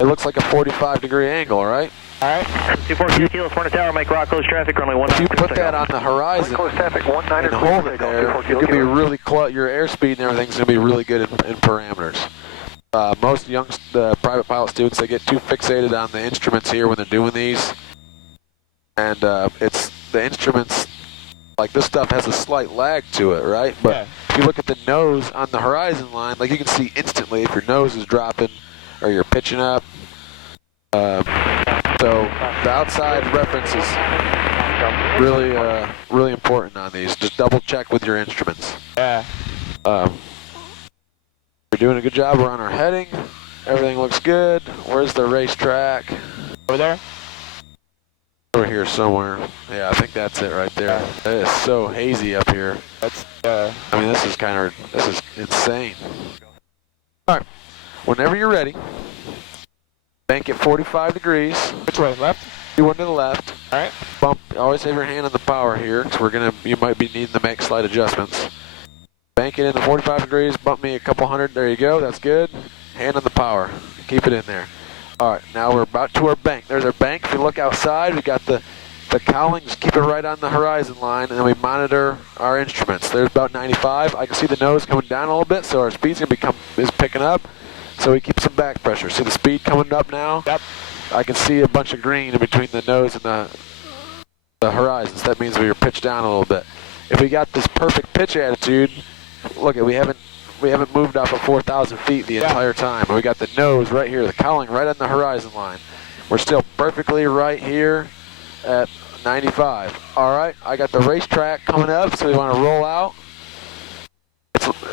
it looks like a 45-degree angle, right? All right. 242 Kilo, Smyrna Tower, make rock close traffic, runway 19. If you put that on the horizon and hold it there, you're going to be really close. Your airspeed and everything's going to be really good in parameters. Most young private pilot students, they get too fixated on the instruments here when they're doing these. And it's the instruments, like this stuff has a slight lag to it, right? But yeah. If you look at the nose on the horizon line, like you can see instantly if your nose is dropping or you're pitching up. So the outside reference is really important on these. Just double check with your instruments. Yeah. We're doing a good job. We're on our heading. Everything looks good. Where's the racetrack? Over there? Over here somewhere. Yeah, I think that's it right there. It is so hazy up here. That's I mean, this is insane. All right. Whenever you're ready, bank at 45 degrees. which way? Left? Do one to the left. All right. Bump. Always have your hand on the power here, because you might be needing to make slight adjustments. Bank it in the 45 degrees. Bump me a couple hundred. There you go. That's good. Hand on the power. Keep it in there. All right. Now we're about to our bank. There's our bank. If you look outside, we got the cowling. Just keep it right on the horizon line, and then we monitor our instruments. There's about 95. I can see the nose coming down a little bit, so our speed's is picking up. So we keep some back pressure. See the speed coming up now? Yep. I can see a bunch of green in between the nose and the horizons. That means we were pitched down a little bit. If we got this perfect pitch attitude, look, we haven't moved off of 4,000 feet the entire time. We got the nose right here, the cowling right on the horizon line. We're still perfectly right here at 95. All right, I got the racetrack coming up, so we want to roll out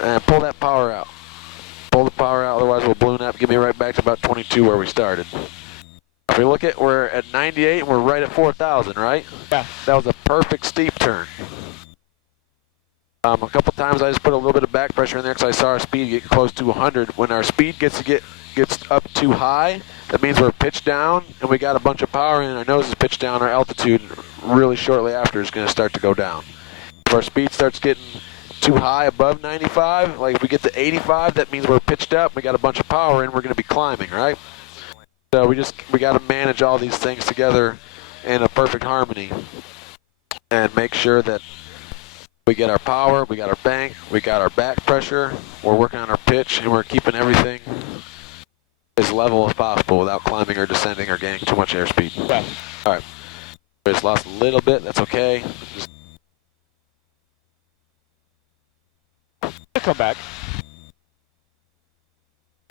and pull that power out. Pull the power out, otherwise we'll balloon up, get me right back to about 22 where we started. If we look at, we're at 98 and we're right at 4,000, right? Yeah. That was a perfect steep turn. A couple times I just put a little bit of back pressure in there because I saw our speed get close to 100. When our speed gets up too high, that means we're pitched down and we got a bunch of power in, our nose is pitched down, our altitude really shortly after is going to start to go down. If our speed starts getting too high above 95, like if we get to 85, that means we're pitched up, we got a bunch of power in, we're going to be climbing, right? So we got to manage all these things together in a perfect harmony and make sure that we get our power, we got our bank, we got our back pressure, we're working on our pitch, and we're keeping everything as level as possible without climbing or descending or gaining too much airspeed. Yeah. All right. We just lost a little bit, that's okay. Come back.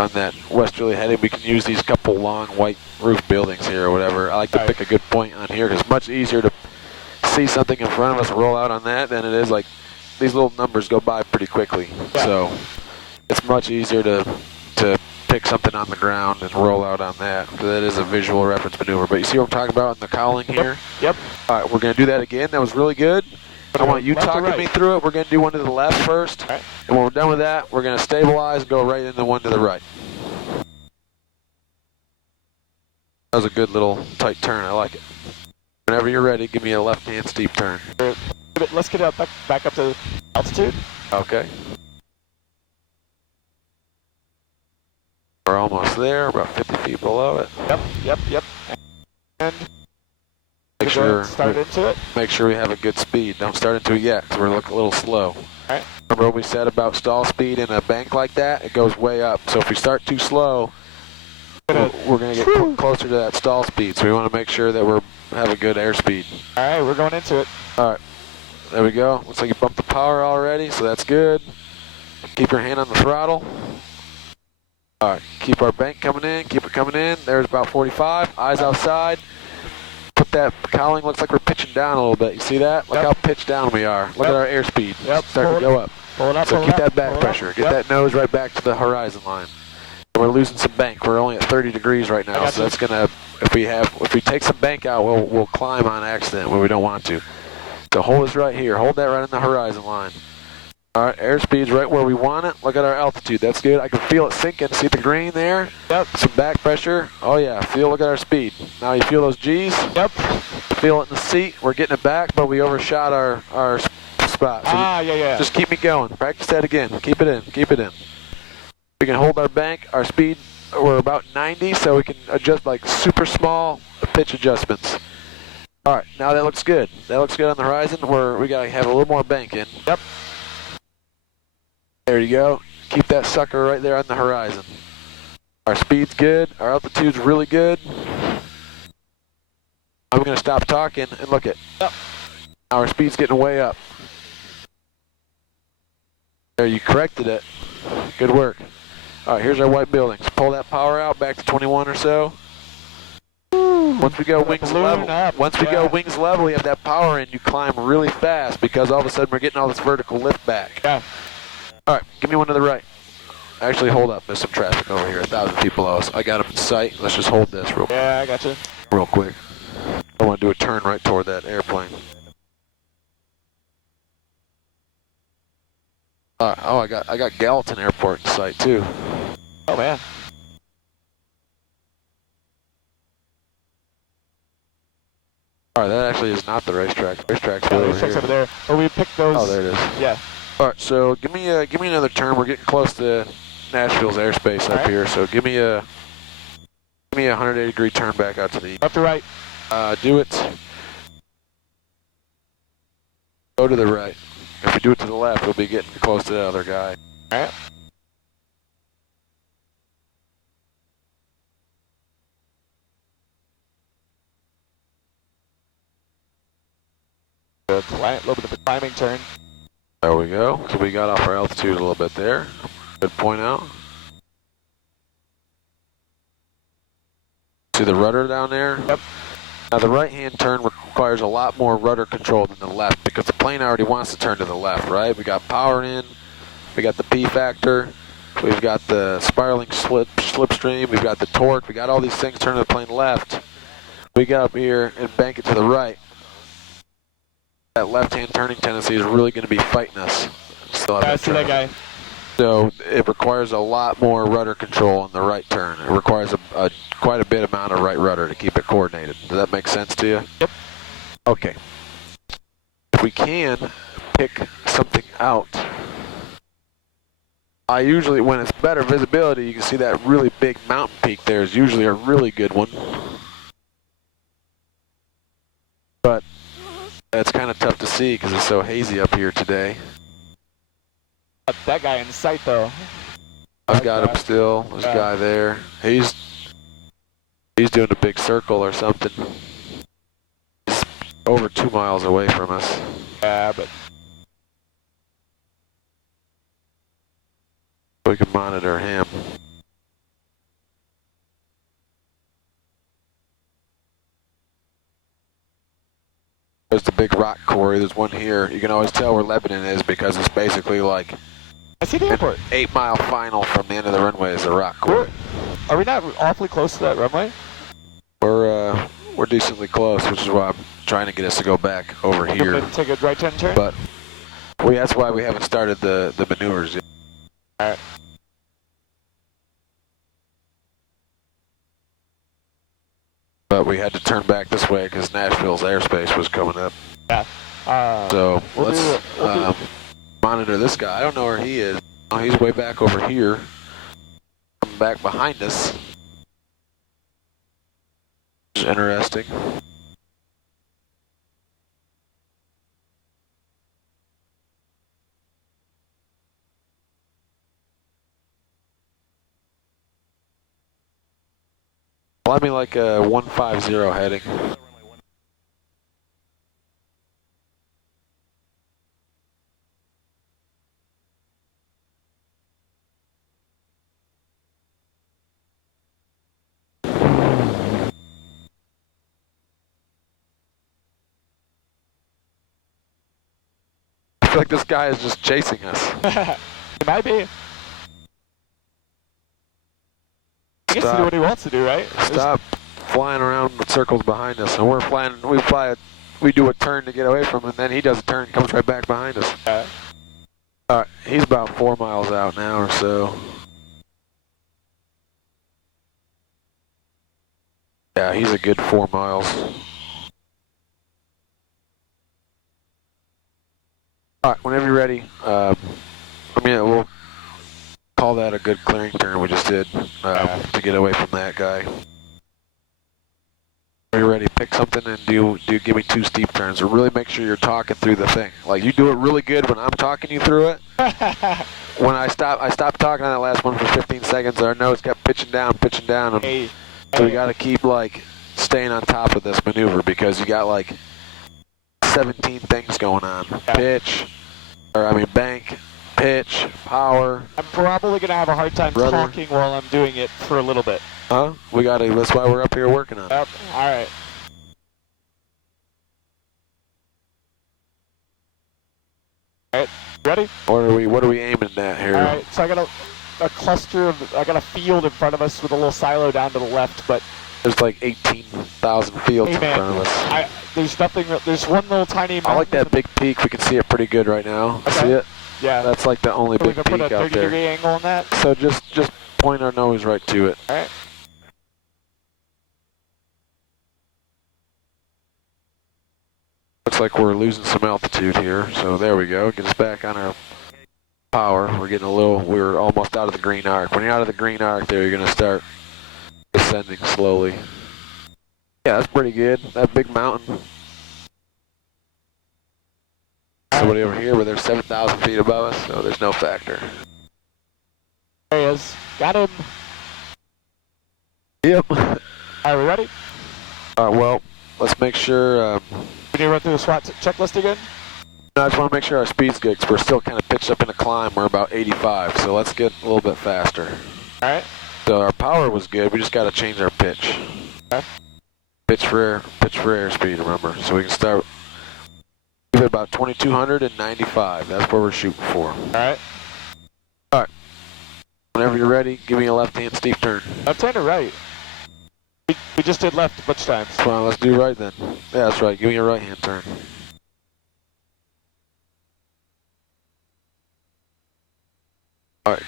On that westerly heading, we can use these couple long white roof buildings here or whatever. I like to pick a good point on here because it's much easier to see something in front of us roll out on that than it is like these little numbers go by pretty quickly. Yeah. So it's much easier to pick something on the ground and roll out on that because that is a visual reference maneuver. But you see what I'm talking about in the cowling here? Yep. All right, we're going to do that again. That was really good. I want you talking me through it. We're going to do one to the left first. Right. And when we're done with that, we're going to stabilize and go right into one to the right. That was a good little tight turn. I like it. Whenever you're ready, give me a left-hand steep turn. Let's get up back up to altitude. Okay. We're almost there, about 50 feet below it. Yep. And Make sure, start into it. make sure we have a good speed. Don't start into it yet, because we're looking a little slow. Alright. Remember what we said about stall speed in a bank like that? It goes way up. So if we start too slow, we're going to get closer to that stall speed. So we want to make sure that we have a good airspeed. Alright, we're going into it. Alright, there we go. Looks like you bumped the power already, so that's good. Keep your hand on the throttle. Alright, keep our bank coming in, keep it coming in. There's about 45, eyes outside. Put that cowling, looks like we're pitching down a little bit. You see that? Look how pitched down we are. Look at our airspeed. Yep. Starting to go up. Pull it up, So pull keep it up, that back pressure. Get that nose right back to the horizon line. We're losing some bank. We're only at 30 degrees right now, so that's gonna, if we take some bank out, we'll climb on accident when we don't want to. So hold us right here. Hold that right on the horizon line. All right, airspeed's right where we want it. Look at our altitude. That's good. I can feel it sinking. See the green there? Yep. Some back pressure. Oh yeah. Look at our speed. Now you feel those G's? Yep. Feel it in the seat. We're getting it back, but we overshot our spot. So yeah. just keep me going. Practice that again. Keep it in. Keep it in. We can hold our bank. Our speed, we're about 90, so we can adjust like super small pitch adjustments. All right. Now that looks good. That looks good on the horizon. We gotta have a little more bank in. Yep. There you go. Keep that sucker right there on the horizon. Our speed's good. Our altitude's really good. I'm going to stop talking and look at. Yep. Our speed's getting way up. There, you corrected it. Good work. All right, here's our white buildings. Pull that power out back to 21 or so. Once we go wings level, go wings level, you have that power in, you climb really fast because all of a sudden we're getting all this vertical lift back. Yeah. All right, give me one to the right. Actually, hold up. There's some traffic over here, 1,000 feet below us. I got them in sight. Let's just hold this real quick. I want to do a turn right toward that airplane. All right, oh, I got Gallatin Airport in sight too. Oh man. All right, that actually is not the racetrack. The racetrack's over there. Or we picked those. Oh, there it is. Yeah. All right, so give me another turn. We're getting close to Nashville's airspace up here, so give me a 180-degree turn back out to the left to right. Do it. Go to the right. If we do it to the left, we'll be getting close to the other guy. All right. A little bit of a climbing turn. There we go. So we got off our altitude a little bit there. Good point out. See the rudder down there? Yep. Now the right-hand turn requires a lot more rudder control than the left because the plane already wants to turn to the left, right? We got power in, we got the P factor, we've got the spiraling slipstream, we've got the torque, we got all these things turning the plane left. We get up here and bank it to the right. That left-hand turning tendency is really going to be fighting us. I see that guy. So it requires a lot more rudder control on the right turn. It requires quite a bit amount of right rudder to keep it coordinated. Does that make sense to you? Yep. Okay. If we can pick something out, I usually, when it's better visibility, you can see that really big mountain peak there is usually a really good one. But it's kind of tough to see because it's so hazy up here today. That guy in sight though. I've got him still. There's a guy there. He's doing a big circle or something. He's over 2 miles away from us. Yeah, but we can monitor him. There's the big rock quarry. There's one here. You can always tell where Lebanon is because it's basically like I see the airport. 8-mile final from the end of the runway is the rock quarry. Are we not awfully close to that runway? We're decently close, which is why I'm trying to get us to go back over here. Take a right-hand turn. But that's why we haven't started the maneuvers yet. All right. But we had to turn back this way because Nashville's airspace was coming up. Yeah. So let's monitor this guy. I don't know where he is. Oh, he's way back over here. coming back behind us. Which is interesting. Fly me like a 150 heading. I feel like this guy is just chasing us. He might be. He gets to do what he wants to do, right? Stop flying around in circles behind us, and we're flying. We do a turn to get away from him, and then he does a turn, comes right back behind us. All right, he's about 4 miles out now or so. Yeah, he's a good 4 miles. All right, whenever you're ready, we'll call that a good clearing turn we just did to get away from that guy. Are you ready? Pick something and give me 2 steep turns. Or really make sure you're talking through the thing. Like you do it really good when I'm talking you through it. When I stopped talking on that last one for 15 seconds. Our nose kept pitching down, and so we got to keep like staying on top of this maneuver because you got like 17 things going on. Bank, pitch, power. I'm probably going to have a hard time talking while I'm doing it for a little bit. Huh? That's why we're up here working on it. Yep. All right. All right, ready? What are we aiming at here? All right, so I got a cluster I got a field in front of us with a little silo down to the left, but there's like 18,000 fields in front of us. There's one little tiny mountain. I like that big peak. We can see it pretty good right now. Okay. See it? Yeah. That's like the only big peak out there. We can put a 30-degree angle on that. So just point our nose right to it. All right. Looks like we're losing some altitude here. So there we go. Get us back on our power. We're almost out of the green arc. When you're out of the green arc there, you're going to start descending slowly. Yeah, that's pretty good. That big mountain. Somebody over here where they're 7,000 feet above us, so there's no factor. There he is. Got him. Yep. Are we ready? All right, well, let's make sure... we need to run through the SWAT checklist again? No, I just want to make sure our speed's good, because we're still kind of pitched up in a climb. We're about 85, so let's get a little bit faster. All right. So our power was good, we just got to change our pitch. Okay. Pitch for airspeed, remember. So we can start... Give it about 2,295. That's what we're shooting for. All right. All right. Whenever you're ready, give me a left-hand steep turn. Left-hand or right? We just did left a bunch of times. Come on, let's do right then. Yeah, that's right. Give me a right-hand turn. All right.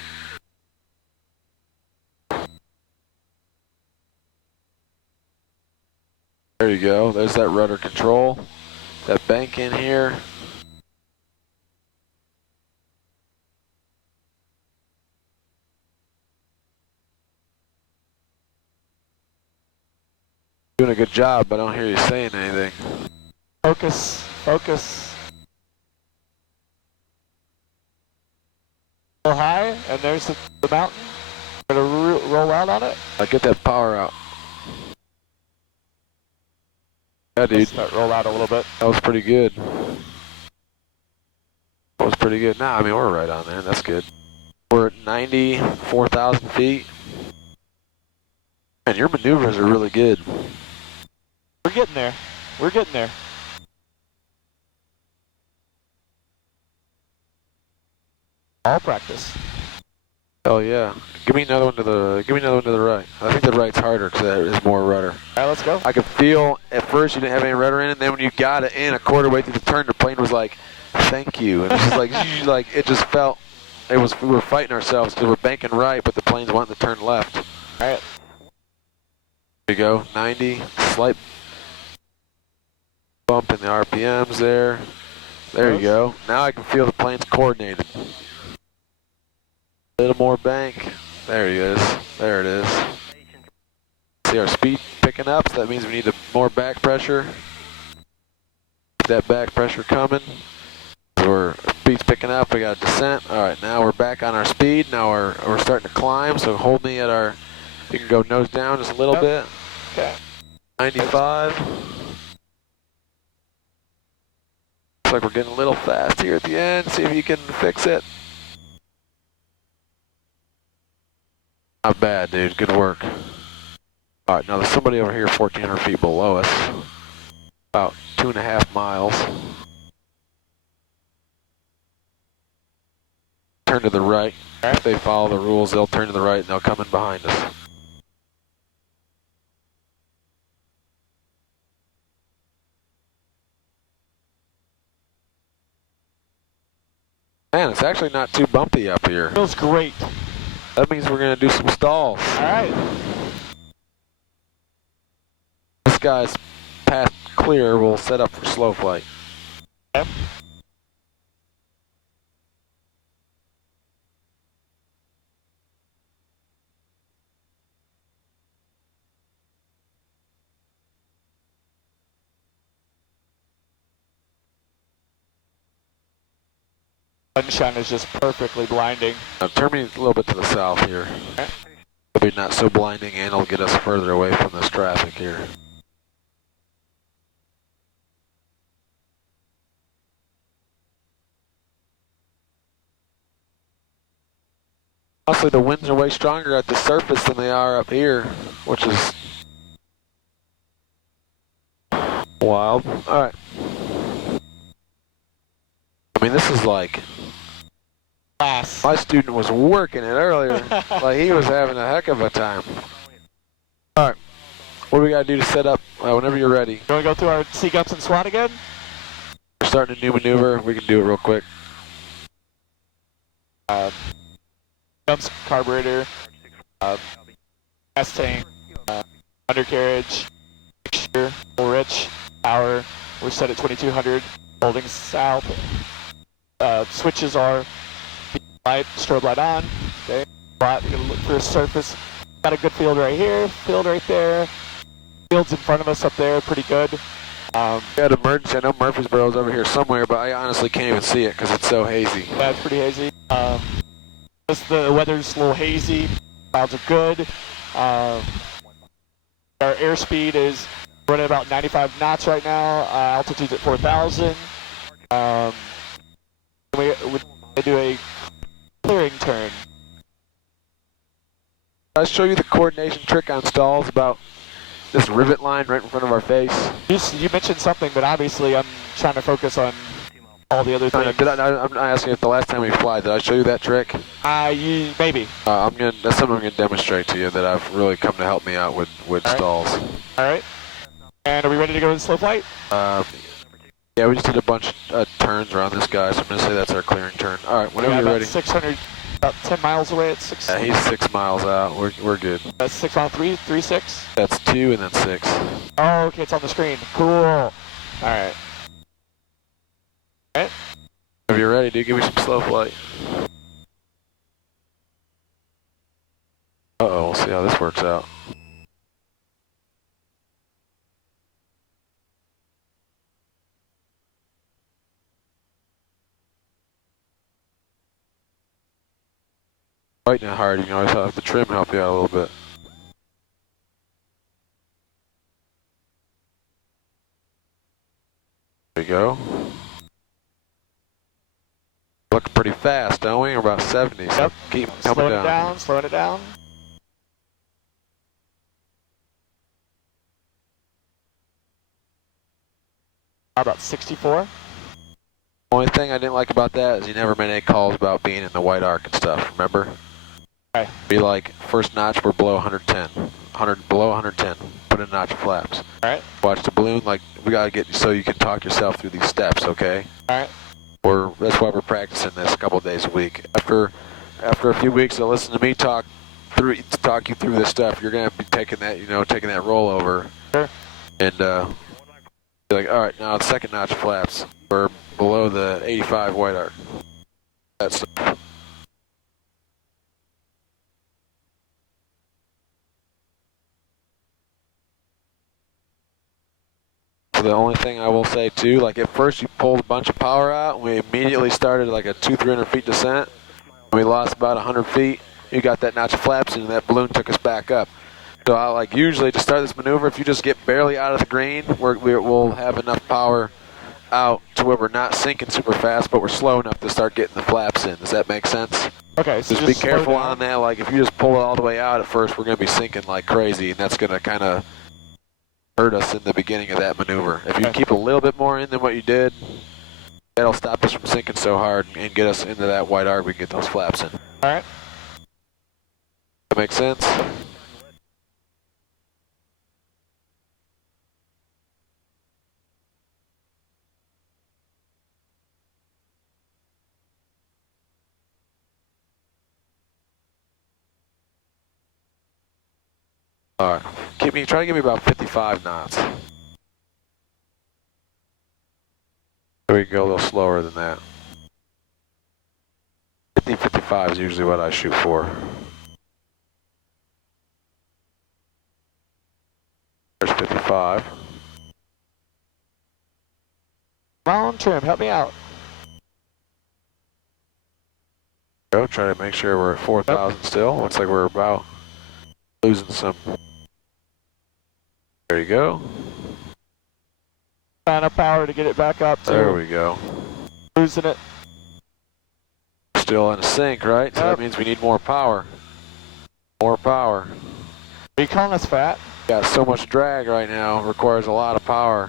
There you go. There's that rudder control. That bank in here. Doing a good job, but I don't hear you saying anything. Focus, focus. Go high, and there's the mountain. We're gonna roll out on it. Get that power out. Yeah, dude. Roll out a little bit. That was pretty good. Nah, we're right on there. That's good. We're at 94,000 feet. And your maneuvers are really good. We're getting there. We're getting there. All practice. Oh yeah. Give me another one to the right. I think the right's harder because there is more rudder. All right, let's go. I could feel at first you didn't have any rudder in it, and then when you got it in a quarter way through the turn, the plane was like, "Thank you," and it's just like it just felt we were fighting ourselves because we're banking right, but the plane's wanting to turn left. All right. There you go. 90, slight bump in the RPMs there. There you go. Now I can feel the plane's coordinated. A little more bank. There he is. There it is. See our speed picking up, so that means we need more back pressure. Keep that back pressure coming. Our speed's picking up, we got a descent. Alright, now we're back on our speed. Now we're starting to climb, so hold me at our, you can go nose down just a little bit. Okay. 95. Looks like we're getting a little fast here at the end. See if you can fix it. Not bad, dude. Good work. Alright, now there's somebody over here 1,400 feet below us. About 2.5 miles. Turn to the right. If they follow the rules, they'll turn to the right and they'll come in behind us. Man, it's actually not too bumpy up here. Feels great. That means we're gonna do some stalls. Alright. This guy's path clear, we'll set up for slow flight. Yep. Sunshine is just perfectly blinding. Now turn me a little bit to the south here. Okay. It'll be not so blinding and it'll get us further away from this traffic here. Honestly, the winds are way stronger at the surface than they are up here, which is wild. Alright. I mean, this is like, Class. my student was working it earlier. Like, he was having a heck of a time. Alright. What do we got to do to set up whenever you're ready? You want to go through our C-Gups and SWAT again? We're starting a new maneuver. We can do it real quick. Jumps, carburetor, gas tank, undercarriage, mixture, full rich, power. We're set at 2200, holding south. Switches are light, strobe light on. Okay, we're gonna look for a surface. Got a good field right here, field right there. Fields in front of us up there, pretty good. We had emergency. I know Murfreesboro's over here somewhere, but I honestly can't even see it because it's so hazy. Yeah, it's pretty hazy. Just the weather's a little hazy. Clouds are good. Our airspeed is running about 95 knots right now. Altitude's at 4,000. We do a clearing turn. I'll show you the coordination trick on stalls about this rivet line right in front of our face. You mentioned something, but obviously I'm trying to focus on all the other things. I'm not asking if the last time we fly, did I show you that trick? Maybe. That's something I'm going to demonstrate to you that I've really come to help me out with stalls. All right. And are we ready to go in slow flight? Yeah, we just did a bunch of turns around this guy, so I'm going to say that's our clearing turn. All right, whenever you're ready. 600, about 10 miles away at 6. Yeah, he's 6 miles out. We're good. That's 6 mile 3, 6. That's 2 and then 6. Oh, okay, it's on the screen. Cool. All right. All right. If you're ready, dude, give me some slow flight. Uh-oh, we'll see how this works out. Fighting it hard, you can always have the trim help you out a little bit. There you go. Looking pretty fast, don't we? We're about 70, so Yep. keep coming down. Slowing it down. About 64. Only thing I didn't like about that is you never made any calls about being in the white arc and stuff, remember? Okay. Be like, first notch, we're below 110. Below 110. Put in a notch of flaps. Alright. Watch the balloon, like, we gotta get so you can talk yourself through these steps, okay? Alright. That's why we're practicing this a couple days a week. After a few weeks of listening to me talk you through this stuff, you're gonna be taking that, taking that rollover. Sure. And be like, all right, now the second notch of flaps. We're below the 85 white arc. That's the only thing I will say too, like at first you pulled a bunch of power out, and we immediately started like a 200-300 feet descent. We lost about 100 feet. You got that notch of flaps in, and that balloon took us back up. So I like usually to start this maneuver, if you just get barely out of the green, we'll have enough power out to where we're not sinking super fast, but we're slow enough to start getting the flaps in. Does that make sense? Okay, so just be careful on that. Like if you just pull it all the way out at first, we're going to be sinking like crazy, and that's going to kind of hurt us in the beginning of that maneuver. If you keep a little bit more in than what you did, that'll stop us from sinking so hard and get us into that white arc. We can get those flaps in. All right. That makes sense? All right, try to give me about 55 knots. We can go a little slower than that. 50, 55 is usually what I shoot for. There's 55. Come on, Trim, help me out. Go, try to make sure we're at 4,000 still. Looks like we're about losing some. There you go. Enough power to get it back up. There we go. Losing it. Still in a sink, right? So that means we need more power. More power. Are you calling us fat? Got so much drag right now, requires a lot of power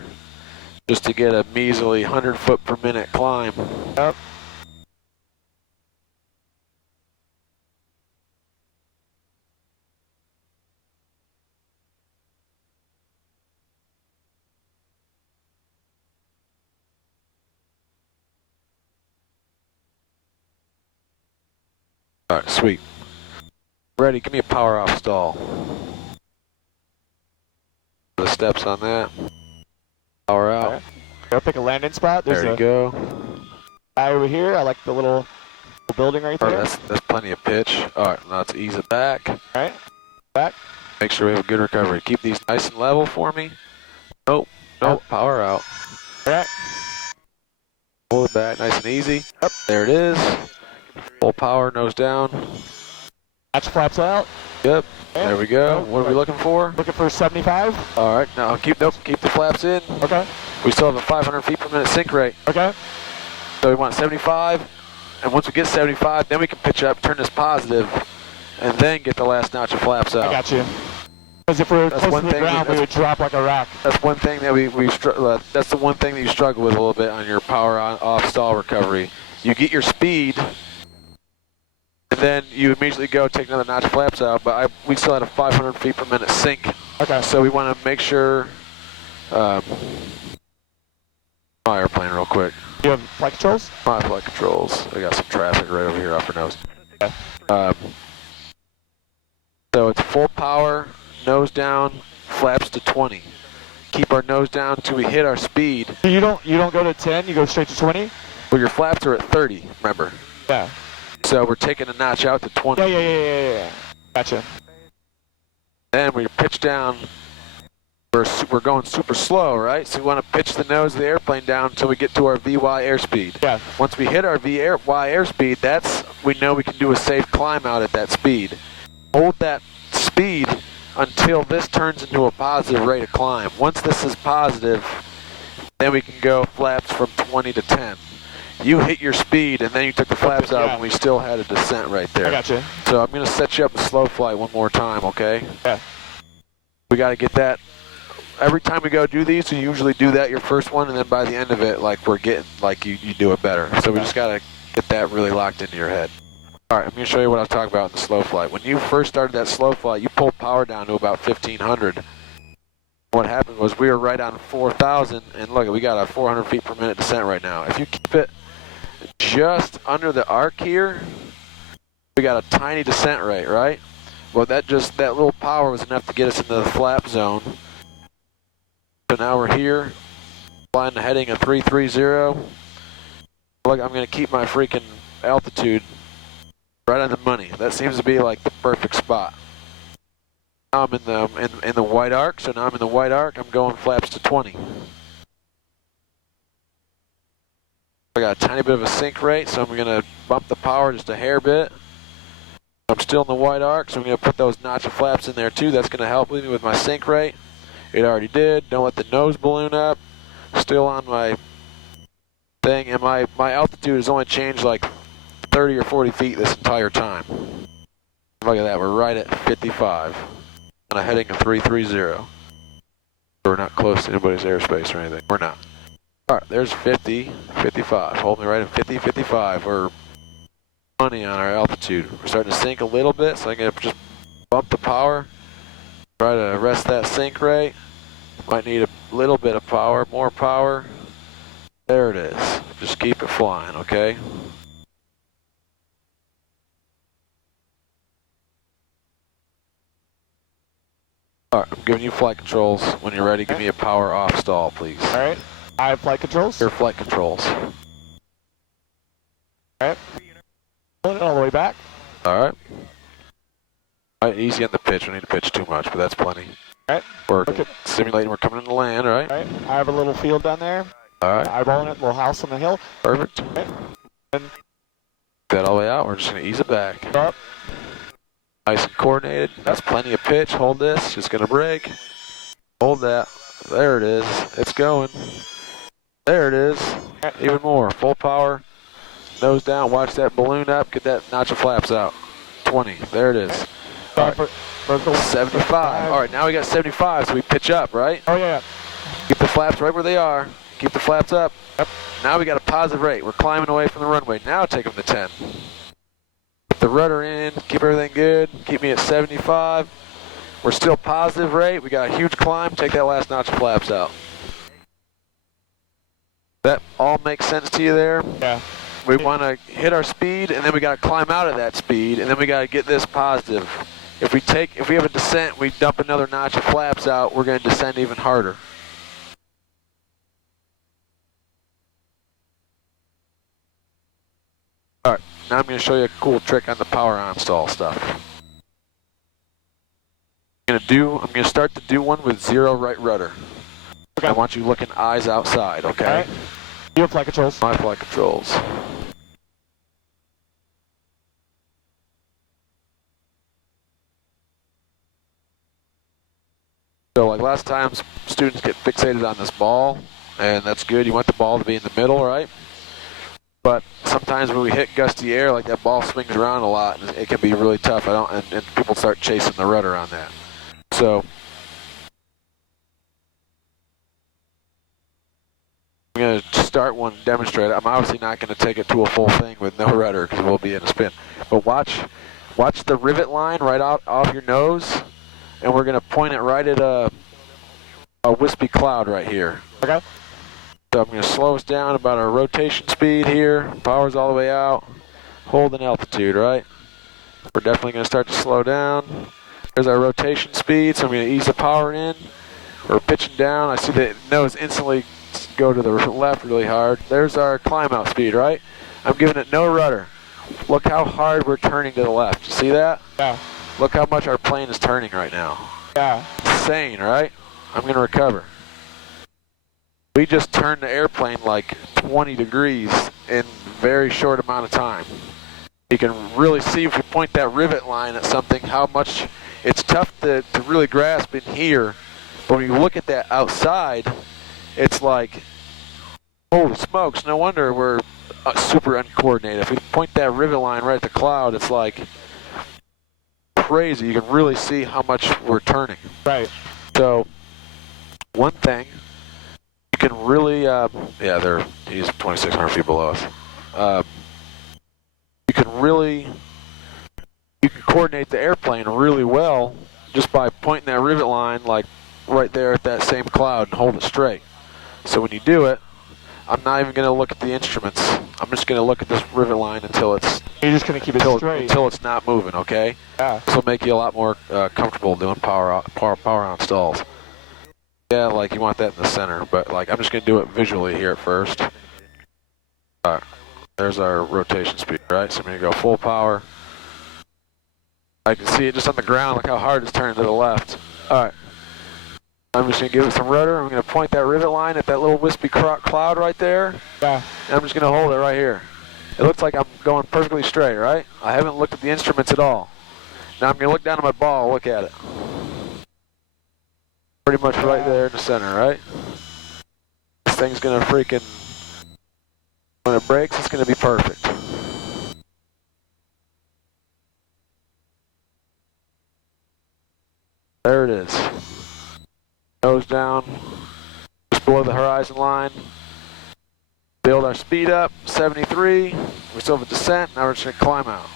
just to get a measly 100 foot per minute climb. Yep. All right, sweet. Ready, give me a power off stall. The steps on that. Power out. Right. Go pick a landing spot. There's There you go. Guy over here. I like the little building right there. That's plenty of pitch. All right, now let's ease it back. All right, back. Make sure we have a good recovery. Keep these nice and level for me. Nope, power out. All right. Pull it back, nice and easy. Up, there it is. Full power, nose down. Hatch flaps out. Yep. There we go. What are we looking for? Looking for 75. All right. Now keep the flaps in. Okay. We still have a 500 feet per minute sink rate. Okay. So we want 75, and once we get 75, then we can pitch up, turn this positive, and then get the last notch of flaps out. I got you. Because if we're close to the ground, we would drop like a rock. That's one thing that that's the one thing that you struggle with a little bit on your power on off stall recovery. You get your speed, and then you immediately go take another notch of flaps out, but we still had a 500 feet per minute sink. Okay. So we want to make sure, my airplane real quick. Do you have flight controls? My flight controls. I got some traffic right over here off our nose. Okay. So it's full power, nose down, flaps to 20. Keep our nose down until we hit our speed. So you don't go to 10, you go straight to 20? Well, your flaps are at 30, remember? Yeah. So we're taking a notch out to 20. Yeah. Gotcha. Then we pitch down. We're going super slow, right? So we want to pitch the nose of the airplane down until we get to our VY airspeed. Yeah. Once we hit our VY airspeed, we know we can do a safe climb out at that speed. Hold that speed until this turns into a positive rate of climb. Once this is positive, then we can go flaps from 20 to 10. You hit your speed, and then you took the flaps out, and we still had a descent right there. I gotcha. So I'm going to set you up a slow flight one more time, okay? Yeah. We got to get that. Every time we go do these, we usually do that your first one, and then by the end of it, like we're getting, like you do it better. So we just got to get that really locked into your head. All right, I'm going to show you what I was talking about in the slow flight. When you first started that slow flight, you pulled power down to about 1,500. What happened was we were right on 4,000, and look, we got a 400 feet per minute descent right now. If you keep it just under the arc here, we got a tiny descent rate, right? Well, that little power was enough to get us into the flap zone. So now we're here, flying the heading of 330. Look, I'm going to keep my freaking altitude right on the money. That seems to be like the perfect spot. Now I'm in the white arc, so now I'm in the white arc. I'm going flaps to 20. I got a tiny bit of a sink rate, so I'm going to bump the power just a hair bit. I'm still in the white arc, so I'm going to put those notch flaps in there too. That's going to help me with my sink rate. It already did. Don't let the nose balloon up. Still on my thing, and my altitude has only changed like 30 or 40 feet this entire time. Look at that, we're right at 55 on a heading of 330. We're not close to anybody's airspace or anything. We're not. All right, there's 50, 55. Hold me right at 50, 55. We're money on our altitude. We're starting to sink a little bit, so I'm going to just bump the power. Try to rest that sink rate. Might need a little bit of power, more power. There it is. Just keep it flying, okay? All right, I'm giving you flight controls. When you're ready, give me a power off stall, please. All right. I have flight controls. Your flight controls. All right. Pulling it all the way back. All right. All right, easy on the pitch. We don't need to pitch too much, but that's plenty. All right. We're simulating. We're coming into land, all right? All right. I have a little field down there. All right. Eyeballing it, little house on the hill. Perfect. Okay. And That all the way out. We're just going to ease it back. up. Nice and coordinated. That's plenty of pitch. Hold this. Just going to brake. Hold that. There it is. It's going. There it is. Even more. Full power. Nose down. Watch that balloon up. Get that notch of flaps out. 20. There it is. All right. 75. All right, now we got 75, so we pitch up, right? Oh, yeah. Keep the flaps right where they are. Keep the flaps up. Yep. Now we got a positive rate. We're climbing away from the runway. Now take them to 10. Keep the rudder in. Keep everything good. Keep me at 75. We're still positive rate. We got a huge climb. Take that last notch of flaps out. That all makes sense to you there? Yeah. We want to hit our speed, and then we got to climb out of that speed, and then we got to get this positive. If we have a descent, we dump another notch of flaps out, we're going to descend even harder. All right, now I'm going to show you a cool trick on the power on stall stuff. I'm going to start to do one with 0 right rudder. Okay. I want you looking eyes outside, okay? All right. Your flight controls. My flight controls. So like last time, students get fixated on this ball, and that's good. You want the ball to be in the middle, right? But sometimes when we hit gusty air, like that ball swings around a lot, and it can be really tough. And people start chasing the rudder on that. So I'm going to start one, demonstrate it. I'm obviously not going to take it to a full thing with no rudder because we'll be in a spin. But watch the rivet line right off your nose. And we're going to point it right at a wispy cloud right here. Okay. So I'm going to slow us down about our rotation speed here. Power's all the way out. Hold an altitude, right? We're definitely going to start to slow down. There's our rotation speed, so I'm going to ease the power in. We're pitching down. I see the nose instantly go to the left really hard. There's our climb out speed, right? I'm giving it no rudder. Look how hard we're turning to the left. You see that? Yeah. Look how much our plane is turning right now. Yeah. Insane, right? I'm going to recover. We just turned the airplane like 20 degrees in a very short amount of time. You can really see if we point that rivet line at something, how much it's tough to really grasp in here. But when you look at that outside, it's like, holy smokes, no wonder we're super uncoordinated. If we point that rivet line right at the cloud, it's like crazy. You can really see how much we're turning. Right. So, one thing, you can really, he's 2,600 feet below us. You can coordinate the airplane really well just by pointing that rivet line like right there at that same cloud and hold it straight. So when you do it, I'm not even going to look at the instruments. I'm just going to look at this rivet line until it's... You're just going to keep it straight. Until it's not moving, okay? Yeah. This will make you a lot more comfortable doing power on stalls. Yeah, like you want that in the center, but like I'm just going to do it visually here at first. Alright, there's our rotation speed, right? So I'm going to go full power. I can see it just on the ground, like how hard it's turning to the left. Alright. I'm just going to give it some rudder. I'm going to point that rivet line at that little wispy cloud right there. Yeah. And I'm just going to hold it right here. It looks like I'm going perfectly straight, right? I haven't looked at the instruments at all. Now I'm going to look down at my ball, look at it. Pretty much right there in the center, right? This thing's going to freaking, when it breaks, it's going to be perfect. There it is. Nose down, just below the horizon line. Build our speed up, 73. We still have a descent, now we're just going to climb out.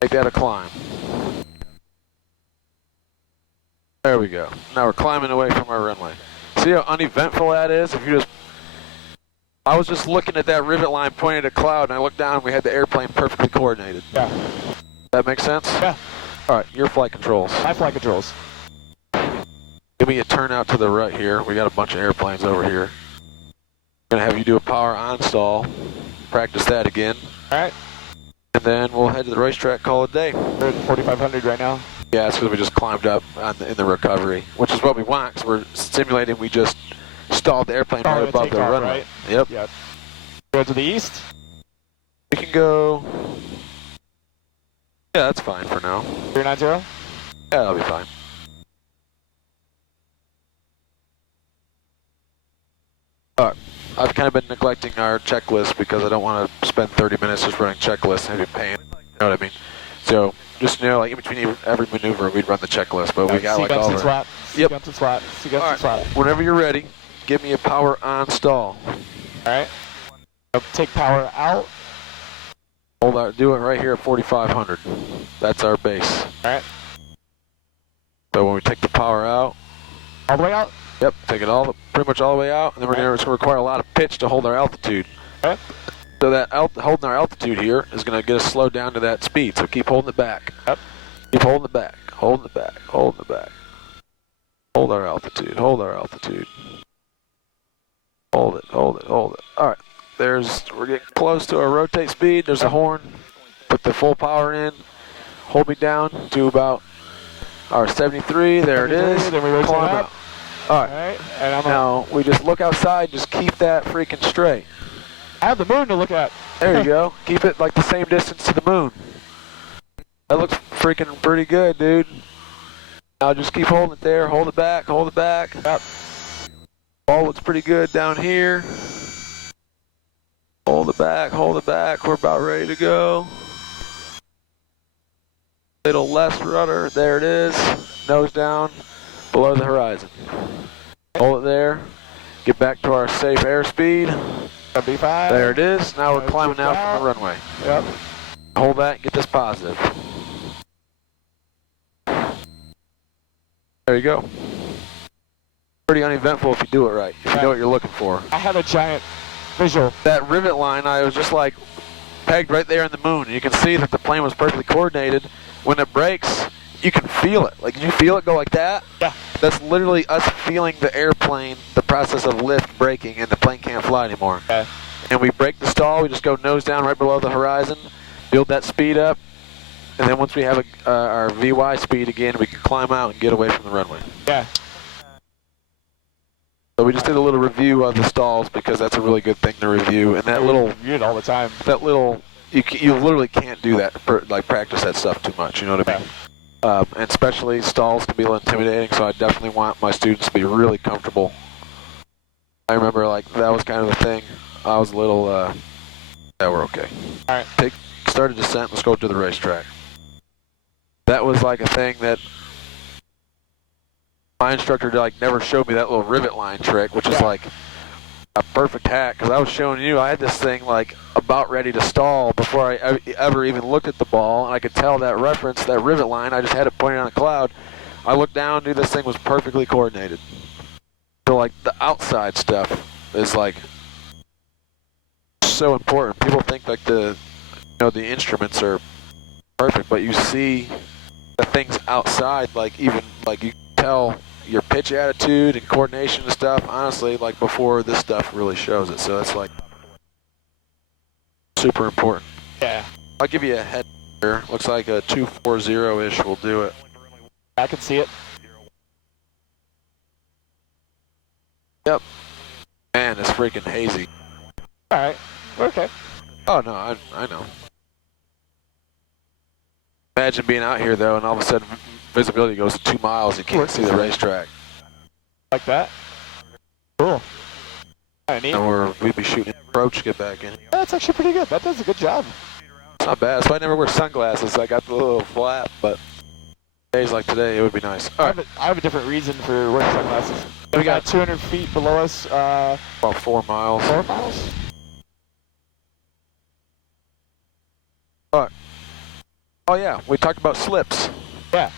Make that a climb. There we go. Now we're climbing away from our runway. See how uneventful that is? If you just, I was just looking at that rivet line pointing at a cloud, and I looked down and we had the airplane perfectly coordinated. Yeah. That make sense? Yeah. All right, your flight controls. My flight controls. Give me a turn out to the right here. We got a bunch of airplanes over here. Gonna have you do a power on stall. Practice that again. All right. And then we'll head to the racetrack, call it a day. We're at 4,500 right now. Yeah, it's because we just climbed up in the recovery, which is what we want, because we're simulating we just stalled the airplane right above the runway. Right? Yep. Yep. Go to the east. We can go. Yeah, that's fine for now. 390. Yeah, that'll be fine. Alright, I've kind of been neglecting our checklist because I don't want to spend 30 minutes just running checklists and be paying. You know what I mean? So just like in between every maneuver, we'd run the checklist, but we got like all our. Sequence and slot. Sequence and slot. Whenever you're ready, give me a power on stall. All right. Take power out. Hold on, do it right here at 4,500. That's our base. All right. So when we take the power out. All the way out? Yep, take it pretty much all the way out, and then we're going to require a lot of pitch to hold our altitude. Okay. So that holding our altitude here is going to get us slowed down to that speed. So keep holding it back. Yep. Keep holding it back. Holding it back. Holding it back. Hold our altitude. Hold our altitude. Hold it. Hold it. Hold it. All right. We're getting close to our rotate speed. There's a horn. Put the full power in. Hold me down to about our 73. There it is. Then we rotate Climb up. out. All right. And Now we just look outside. Just keep that freaking straight. I have the moon to look at. There you go. Keep it like the same distance to the moon. That looks freaking pretty good, dude. Now just keep holding it there. Hold it back. Hold it back. Yep. Ball looks pretty good down here. Hold it back. Hold it back. We're about ready to go. Little less rudder. There it is. Nose down. Below the horizon. Hold it there. Get back to our safe airspeed. 75. There it is. Now we're climbing out from the runway. Yep. Hold that and get this positive. There you go. Pretty uneventful if you do it right, if you know what you're looking for. I had a giant visual. That rivet line, I was just like pegged right there in the moon. You can see that the plane was perfectly coordinated. When it breaks, you can feel it. Like, you feel it go like that? Yeah. That's literally us feeling the airplane, the process of lift breaking, and the plane can't fly anymore. Okay. And we break the stall, we just go nose down right below the horizon, build that speed up, and then once we have our VY speed again, we can climb out and get away from the runway. Yeah. So we just did a little review of the stalls because that's a really good thing to review. And that little, review it all the time. That little, you literally can't do that, like practice that stuff too much. You know what I mean? And especially stalls can be a little intimidating. So I definitely want my students to be really comfortable. I remember like that was kind of the thing. I was a little, yeah, we're okay. All right. Start a descent. Let's go to the racetrack. That was like a thing that my instructor like never showed me, that little rivet line trick, which is like a perfect hack. Because I was showing you, I had this thing like about ready to stall before I ever even looked at the ball, and I could tell that reference, that rivet line. I just had it pointed on a cloud. I looked down, knew this thing was perfectly coordinated. So like the outside stuff is like so important. People think like the instruments are perfect, but you see the things outside, like even like you tell your pitch attitude and coordination and stuff, honestly, like before this stuff really shows it. So that's like super important. Yeah. I'll give you a head here. Looks like a 240-ish will do it. I can see it. Yep. Man, it's freaking hazy. Alright, okay. Oh, no, I know. Imagine being out here, though, and all of a sudden visibility goes to 2 miles. You can't see the racetrack. Like that? Cool. Alright, neat. And we'd be shooting approach to get back in. That's actually pretty good. That does a good job. It's not bad. So I never wear sunglasses. I got the little flap, but days like today, it would be nice. All right. I have a different reason for wearing sunglasses. We got 200 feet below us. About 4 miles. 4 miles? All right. Oh, yeah. We talked about slips. Yeah.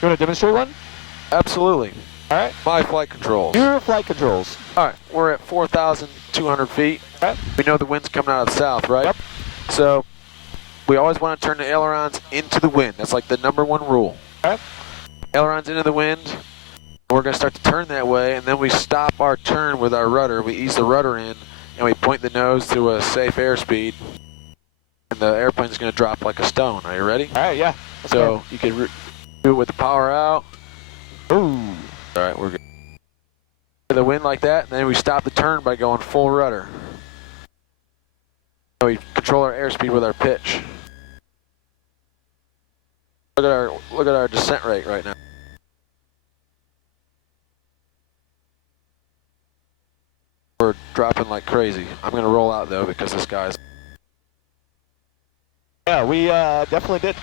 You want to demonstrate one? Absolutely. All right. My flight controls. Your flight controls. All right. We're at 4,200 feet. Okay. We know the wind's coming out of the south, right? Yep. So we always want to turn the ailerons into the wind. That's like the #1 rule. Okay. Ailerons into the wind. We're going to start to turn that way, and then we stop our turn with our rudder. We ease the rudder in, and we point the nose to a safe airspeed, and the airplane's going to drop like a stone. Are you ready? All right, yeah. Let's So go. you can do it with the power out. Ooh. All right, we're good. The wind like that, and then we stop the turn by going full rudder. So we control our airspeed with our pitch. Look at our descent rate right now. We're dropping like crazy. I'm gonna roll out though because this guy's. Yeah, we definitely did.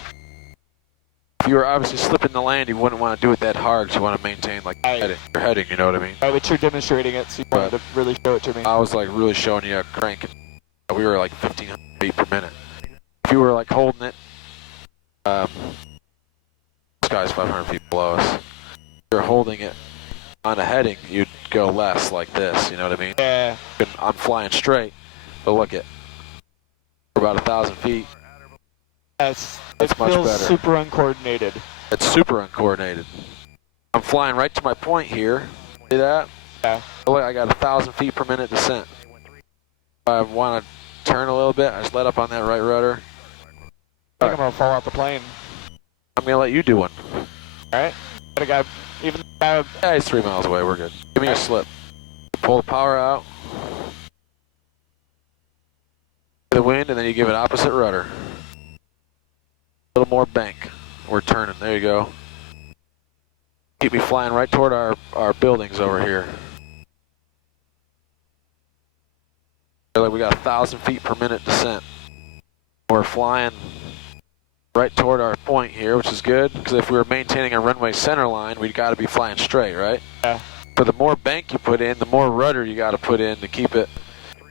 If you were obviously slipping the land, you wouldn't want to do it that hard. So you want to maintain like your heading. You know what I mean? But you're demonstrating it, so you wanted to really show it to me. I was like really showing you a crank. We were like 1,500 feet per minute. If you were like holding it, this guy's 500 feet below us. If you're holding it on a heading, you'd go less like this. You know what I mean? Yeah. I'm flying straight, but look it. We're about 1,000 feet. Yes. That's it much feels better. super uncoordinated. It's super uncoordinated. I'm flying right to my point here. See that? Yeah. Look, I got 1,000 feet per minute descent. If I want to turn a little bit, I just let up on that right rudder. I think I'm gonna fall out the plane. I'm gonna let you do one. Alright. Got a guy, even the guy. Yeah, he's 3 miles away. We're good. Give me a slip. Pull the power out. The wind, and then you give it opposite rudder. A little more bank. We're turning. There you go. Keep me flying right toward our buildings over here. Like we got 1,000 feet per minute descent. We're flying right toward our point here, which is good, because if we were maintaining a runway center line, we'd got to be flying straight, right? Yeah. But the more bank you put in, the more rudder you got to put in to keep it.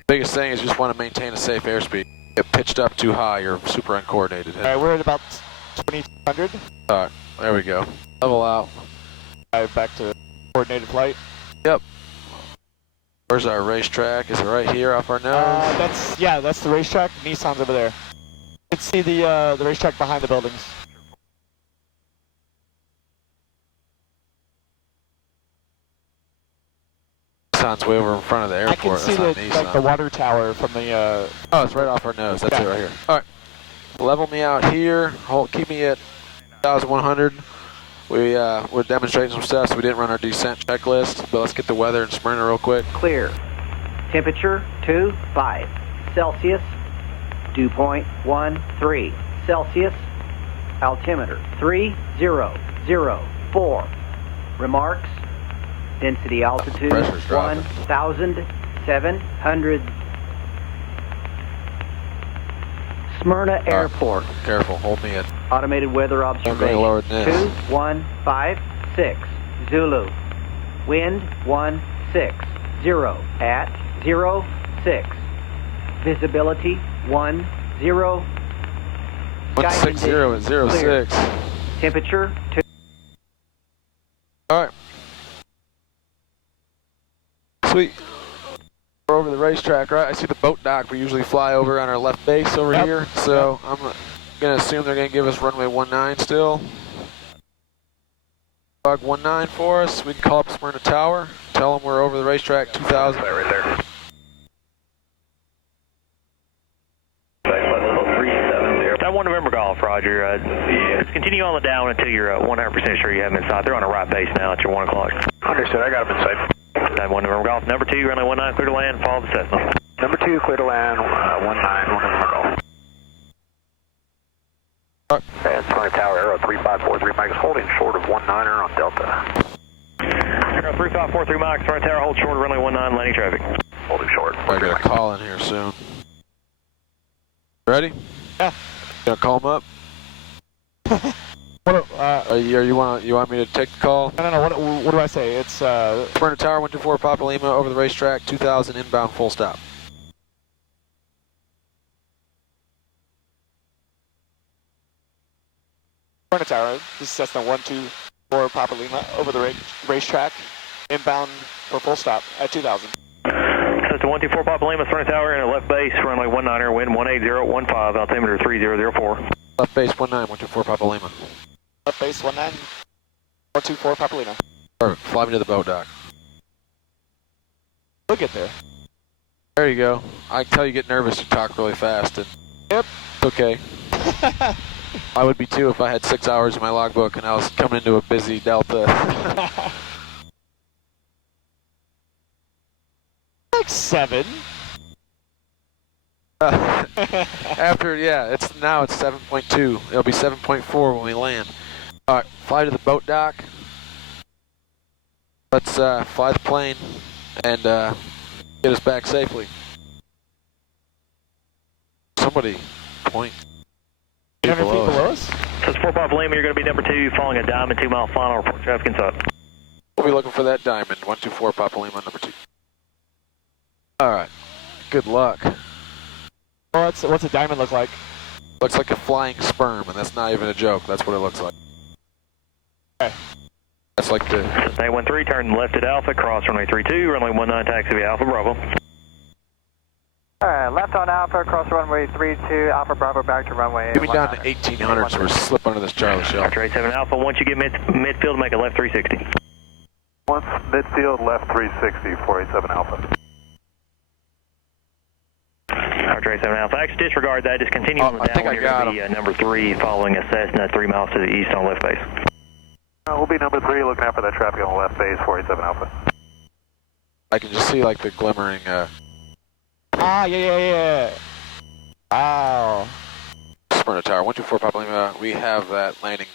Biggest thing is you just want to maintain a safe airspeed. Get pitched up too high, you're super uncoordinated. Alright, we're at about 2,200. Alright, there we go. Level out. Back to coordinated flight. Yep. Where's our racetrack? Is it right here off our nose? That's the racetrack. Nissan's over there. You can see the racetrack behind the buildings. Nissan's way over in front of the airport. I can see That's the not like the Nissan. water tower from the. Oh, it's right off our nose. That's Yeah. it right here. All right. Level me out here. Keep me at 1,100. We're demonstrating some stuff, so we didn't run our descent checklist. But let's get the weather in Smyrna real quick. Clear. Temperature 25 Celsius. Dew point 13 Celsius. Altimeter 3004. Remarks. Density altitude Pressure's dropping. 1,700. Smyrna Airport. Careful. Hold me at. Automated weather observation. lower than this. 2156 Zulu. Wind 160 at 06. Visibility 10. 160 at 06. Temperature 2. All right. Sweet. We're over the racetrack, right? I see the boat dock we usually fly over on our left base over here. So I'm going to assume they're going to give us runway 19 still. Bug 19 for us. We can call up Smyrna Tower. Tell them we're over the racetrack 2,000. Right there. That 1 November golf, Roger. Let's continue on the down until you're 100% sure you have them inside. They're on a right base now at your 1 o'clock. Understood. I got him inside. 91 November Golf. Number 2, runway 19, clear to land, follow the Cessna. Number 2, clear to land, 19, 1 November Golf. And Smyrna Tower, Aero 3543 Mike is holding short of 19er on Delta. Aero 3543 Mike, Smyrna Tower, hold short of runway 19, landing traffic. Holding short. I got a call in here soon. Ready? Yeah. Gonna call him up? You want me to take the call? No. What do I say? It's Smyrna Tower, 124 Papa Lima, over the racetrack, 2000 inbound, full stop. Smyrna Tower. This is Cessna 124 Papa Lima over the racetrack, inbound for full stop at 2000. Cessna 124 Papa Lima, Smyrna Tower, in a left base, runway 19er, wind 18015, altimeter 3004. Left base 19, 124 Papa Lima. Left base 19, 124 Papa Lima. Perfect. Fly me to the boat dock. We'll get there. There you go. I can tell you get nervous, you talk really fast, and Yep. it's okay. I would be too if I had 6 hours in my logbook and I was coming into a busy Delta. Like 7. After, yeah, now it's 7.2. It'll be 7.4 when we land. All right, fly to the boat dock. Let's fly the plane and get us back safely. Somebody point. 200 feet below us? Cessna 4 Papa Lima, you're going to be number 2, following a diamond 2-mile final, report traffic inside. We'll be looking for that diamond, 124 Papa Lima, number 2. All right, good luck. Well, what's a diamond look like? Looks like a flying sperm, and that's not even a joke. That's what it looks like. Okay. That's like the... Cessna 813, turn left at Alpha, cross runway 32, runway 19, taxi via Alpha Bravo. Alright, left on Alpha, cross runway 32, Alpha Bravo back to runway. Give me down to 1800 so we're slip under this Charlie shell. Archer 87 Alpha, once you get midfield, make a left 360. Once midfield, left 360, 487 Alpha. Archer 87 Alpha, actually disregard that, just continue on the I think downwind. I You're got going to be number 3, following a Cessna 3 miles to the east on left base. We'll be number 3, looking out for that traffic on the left base, 487 Alpha. I can just see like the glimmering... Ah, yeah. Wow. Smyrna Tower, 124 Papa Lima, we have that landing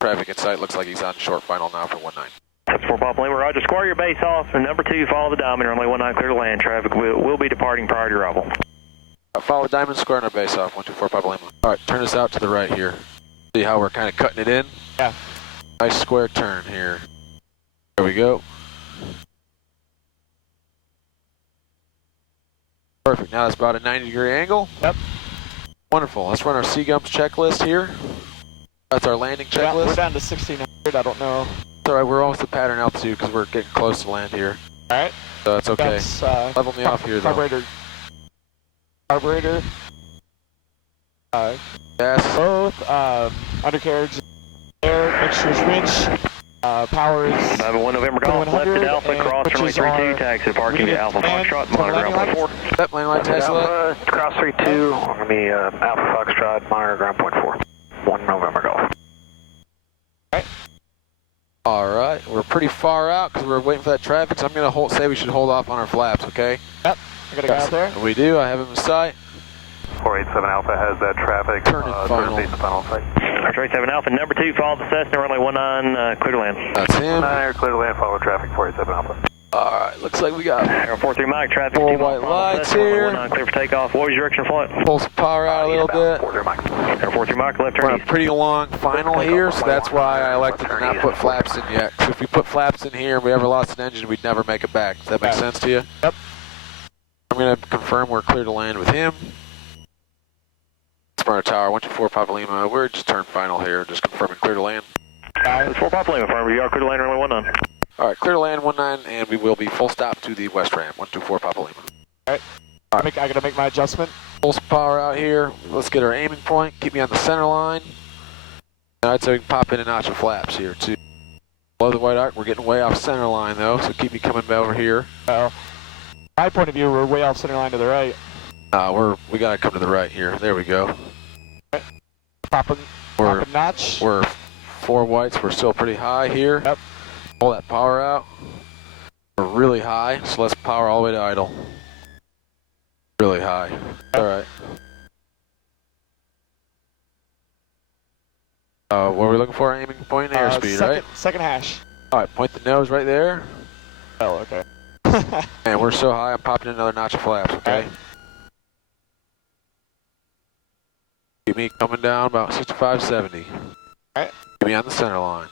traffic in sight. Looks like he's on short final now for 19. That's 4 Papa Lima, roger. Square your base off, and number 2, follow the diamond, runway 19, clear to land. Traffic will be departing prior to arrival. Follow Diamond Square on our base off, 124 Papa Lima. All right, turn us out to the right here. See how we're kind of cutting it in? Yeah. Nice square turn here. There we go. Perfect, now that's about a 90-degree angle. Yep. Wonderful, let's run our Seagumps checklist here. That's our landing Yeah, checklist. we're down to 1600, I don't know. It's all right, we're almost at pattern altitude because we're getting close to land here. All right. So that's okay. That's, Level me off here, though. Carburetor. Gas. Both, undercarriage, air, mixtures, winch, powers. 1 November Golf, left at Alpha, cross runway 32, taxi to parking at Alpha Foxtrot, monitor ground point 4. That landing light Tesla. Cross 32, we're going to be Alpha Foxtrot, monitor ground point 4. 1 November Golf. All right, we're pretty far out because we're waiting for that traffic, so I'm going to say we should hold off on our flaps, okay? Yep, I gotta go out there. We do, I have him in sight. 487 Alpha has that traffic. Turn it final. Turn final site. Archer 87 Alpha, number 2, follow the Cessna, runway 19, clear to land. That's him. 9 air, clear to land, follow traffic, 487 Alpha. All right, looks like we got Air 43 Mike, traffic 4 2 white miles, lights Cessna, here. 19, clear for takeoff. What was your direction of flight? pull some power out a little bit. Air 43 Mike, left We're turn on a east. pretty long final here, so that's why I elected to not put flaps in yet. So if we put flaps in here and we ever lost an engine, we'd never make it back. Does that make sense to you? Yep. I'm going to confirm we're clear to land with him. Smyrna Tower, 124 Papa Lima. We're just turned final here, just confirming clear to land. That's 4 Papa Lima, firm. You are clear to land, runway 19. All right, clear to land 19, and we will be full stop to the west ramp, 124 Papa Lima. All right. I gotta make my adjustment. Pull some power out here. Let's get our aiming point. Keep me on the center line. All right, so we can pop in a notch of flaps here too. Below the white arc, we're getting way off center line though, so keep me coming over here. My point of view, we're way off center line to the right. We gotta come to the right here. There we go. Pop a notch. We're 4 whites. We're still pretty high here. Yep. Pull that power out. We're really high, so let's power all the way to idle. Really high. All right. What are we looking for? Aiming point and airspeed, right? Second hash. All right, point the nose right there. Oh, okay. And we're so high, I'm popping another notch of flaps, okay? Okay. Keep me coming down about 65, 70. Alright. Keep me on the center line.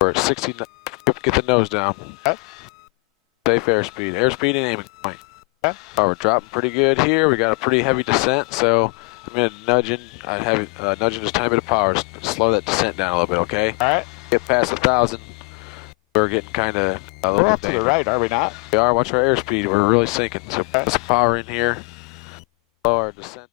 We're at 60, get the nose down. Okay. Safe airspeed. Airspeed and aiming point. Okay. Oh, we're dropping pretty good here. We got a pretty heavy descent, so I'm going to nudge in just a tiny bit of power to slow that descent down a little bit, okay? Alright. Get past 1,000. We're getting kind of a little We're bit off to the dangerous. right, are we not? We are. Watch our airspeed. We're really sinking. So put some power in here. Lower our descent.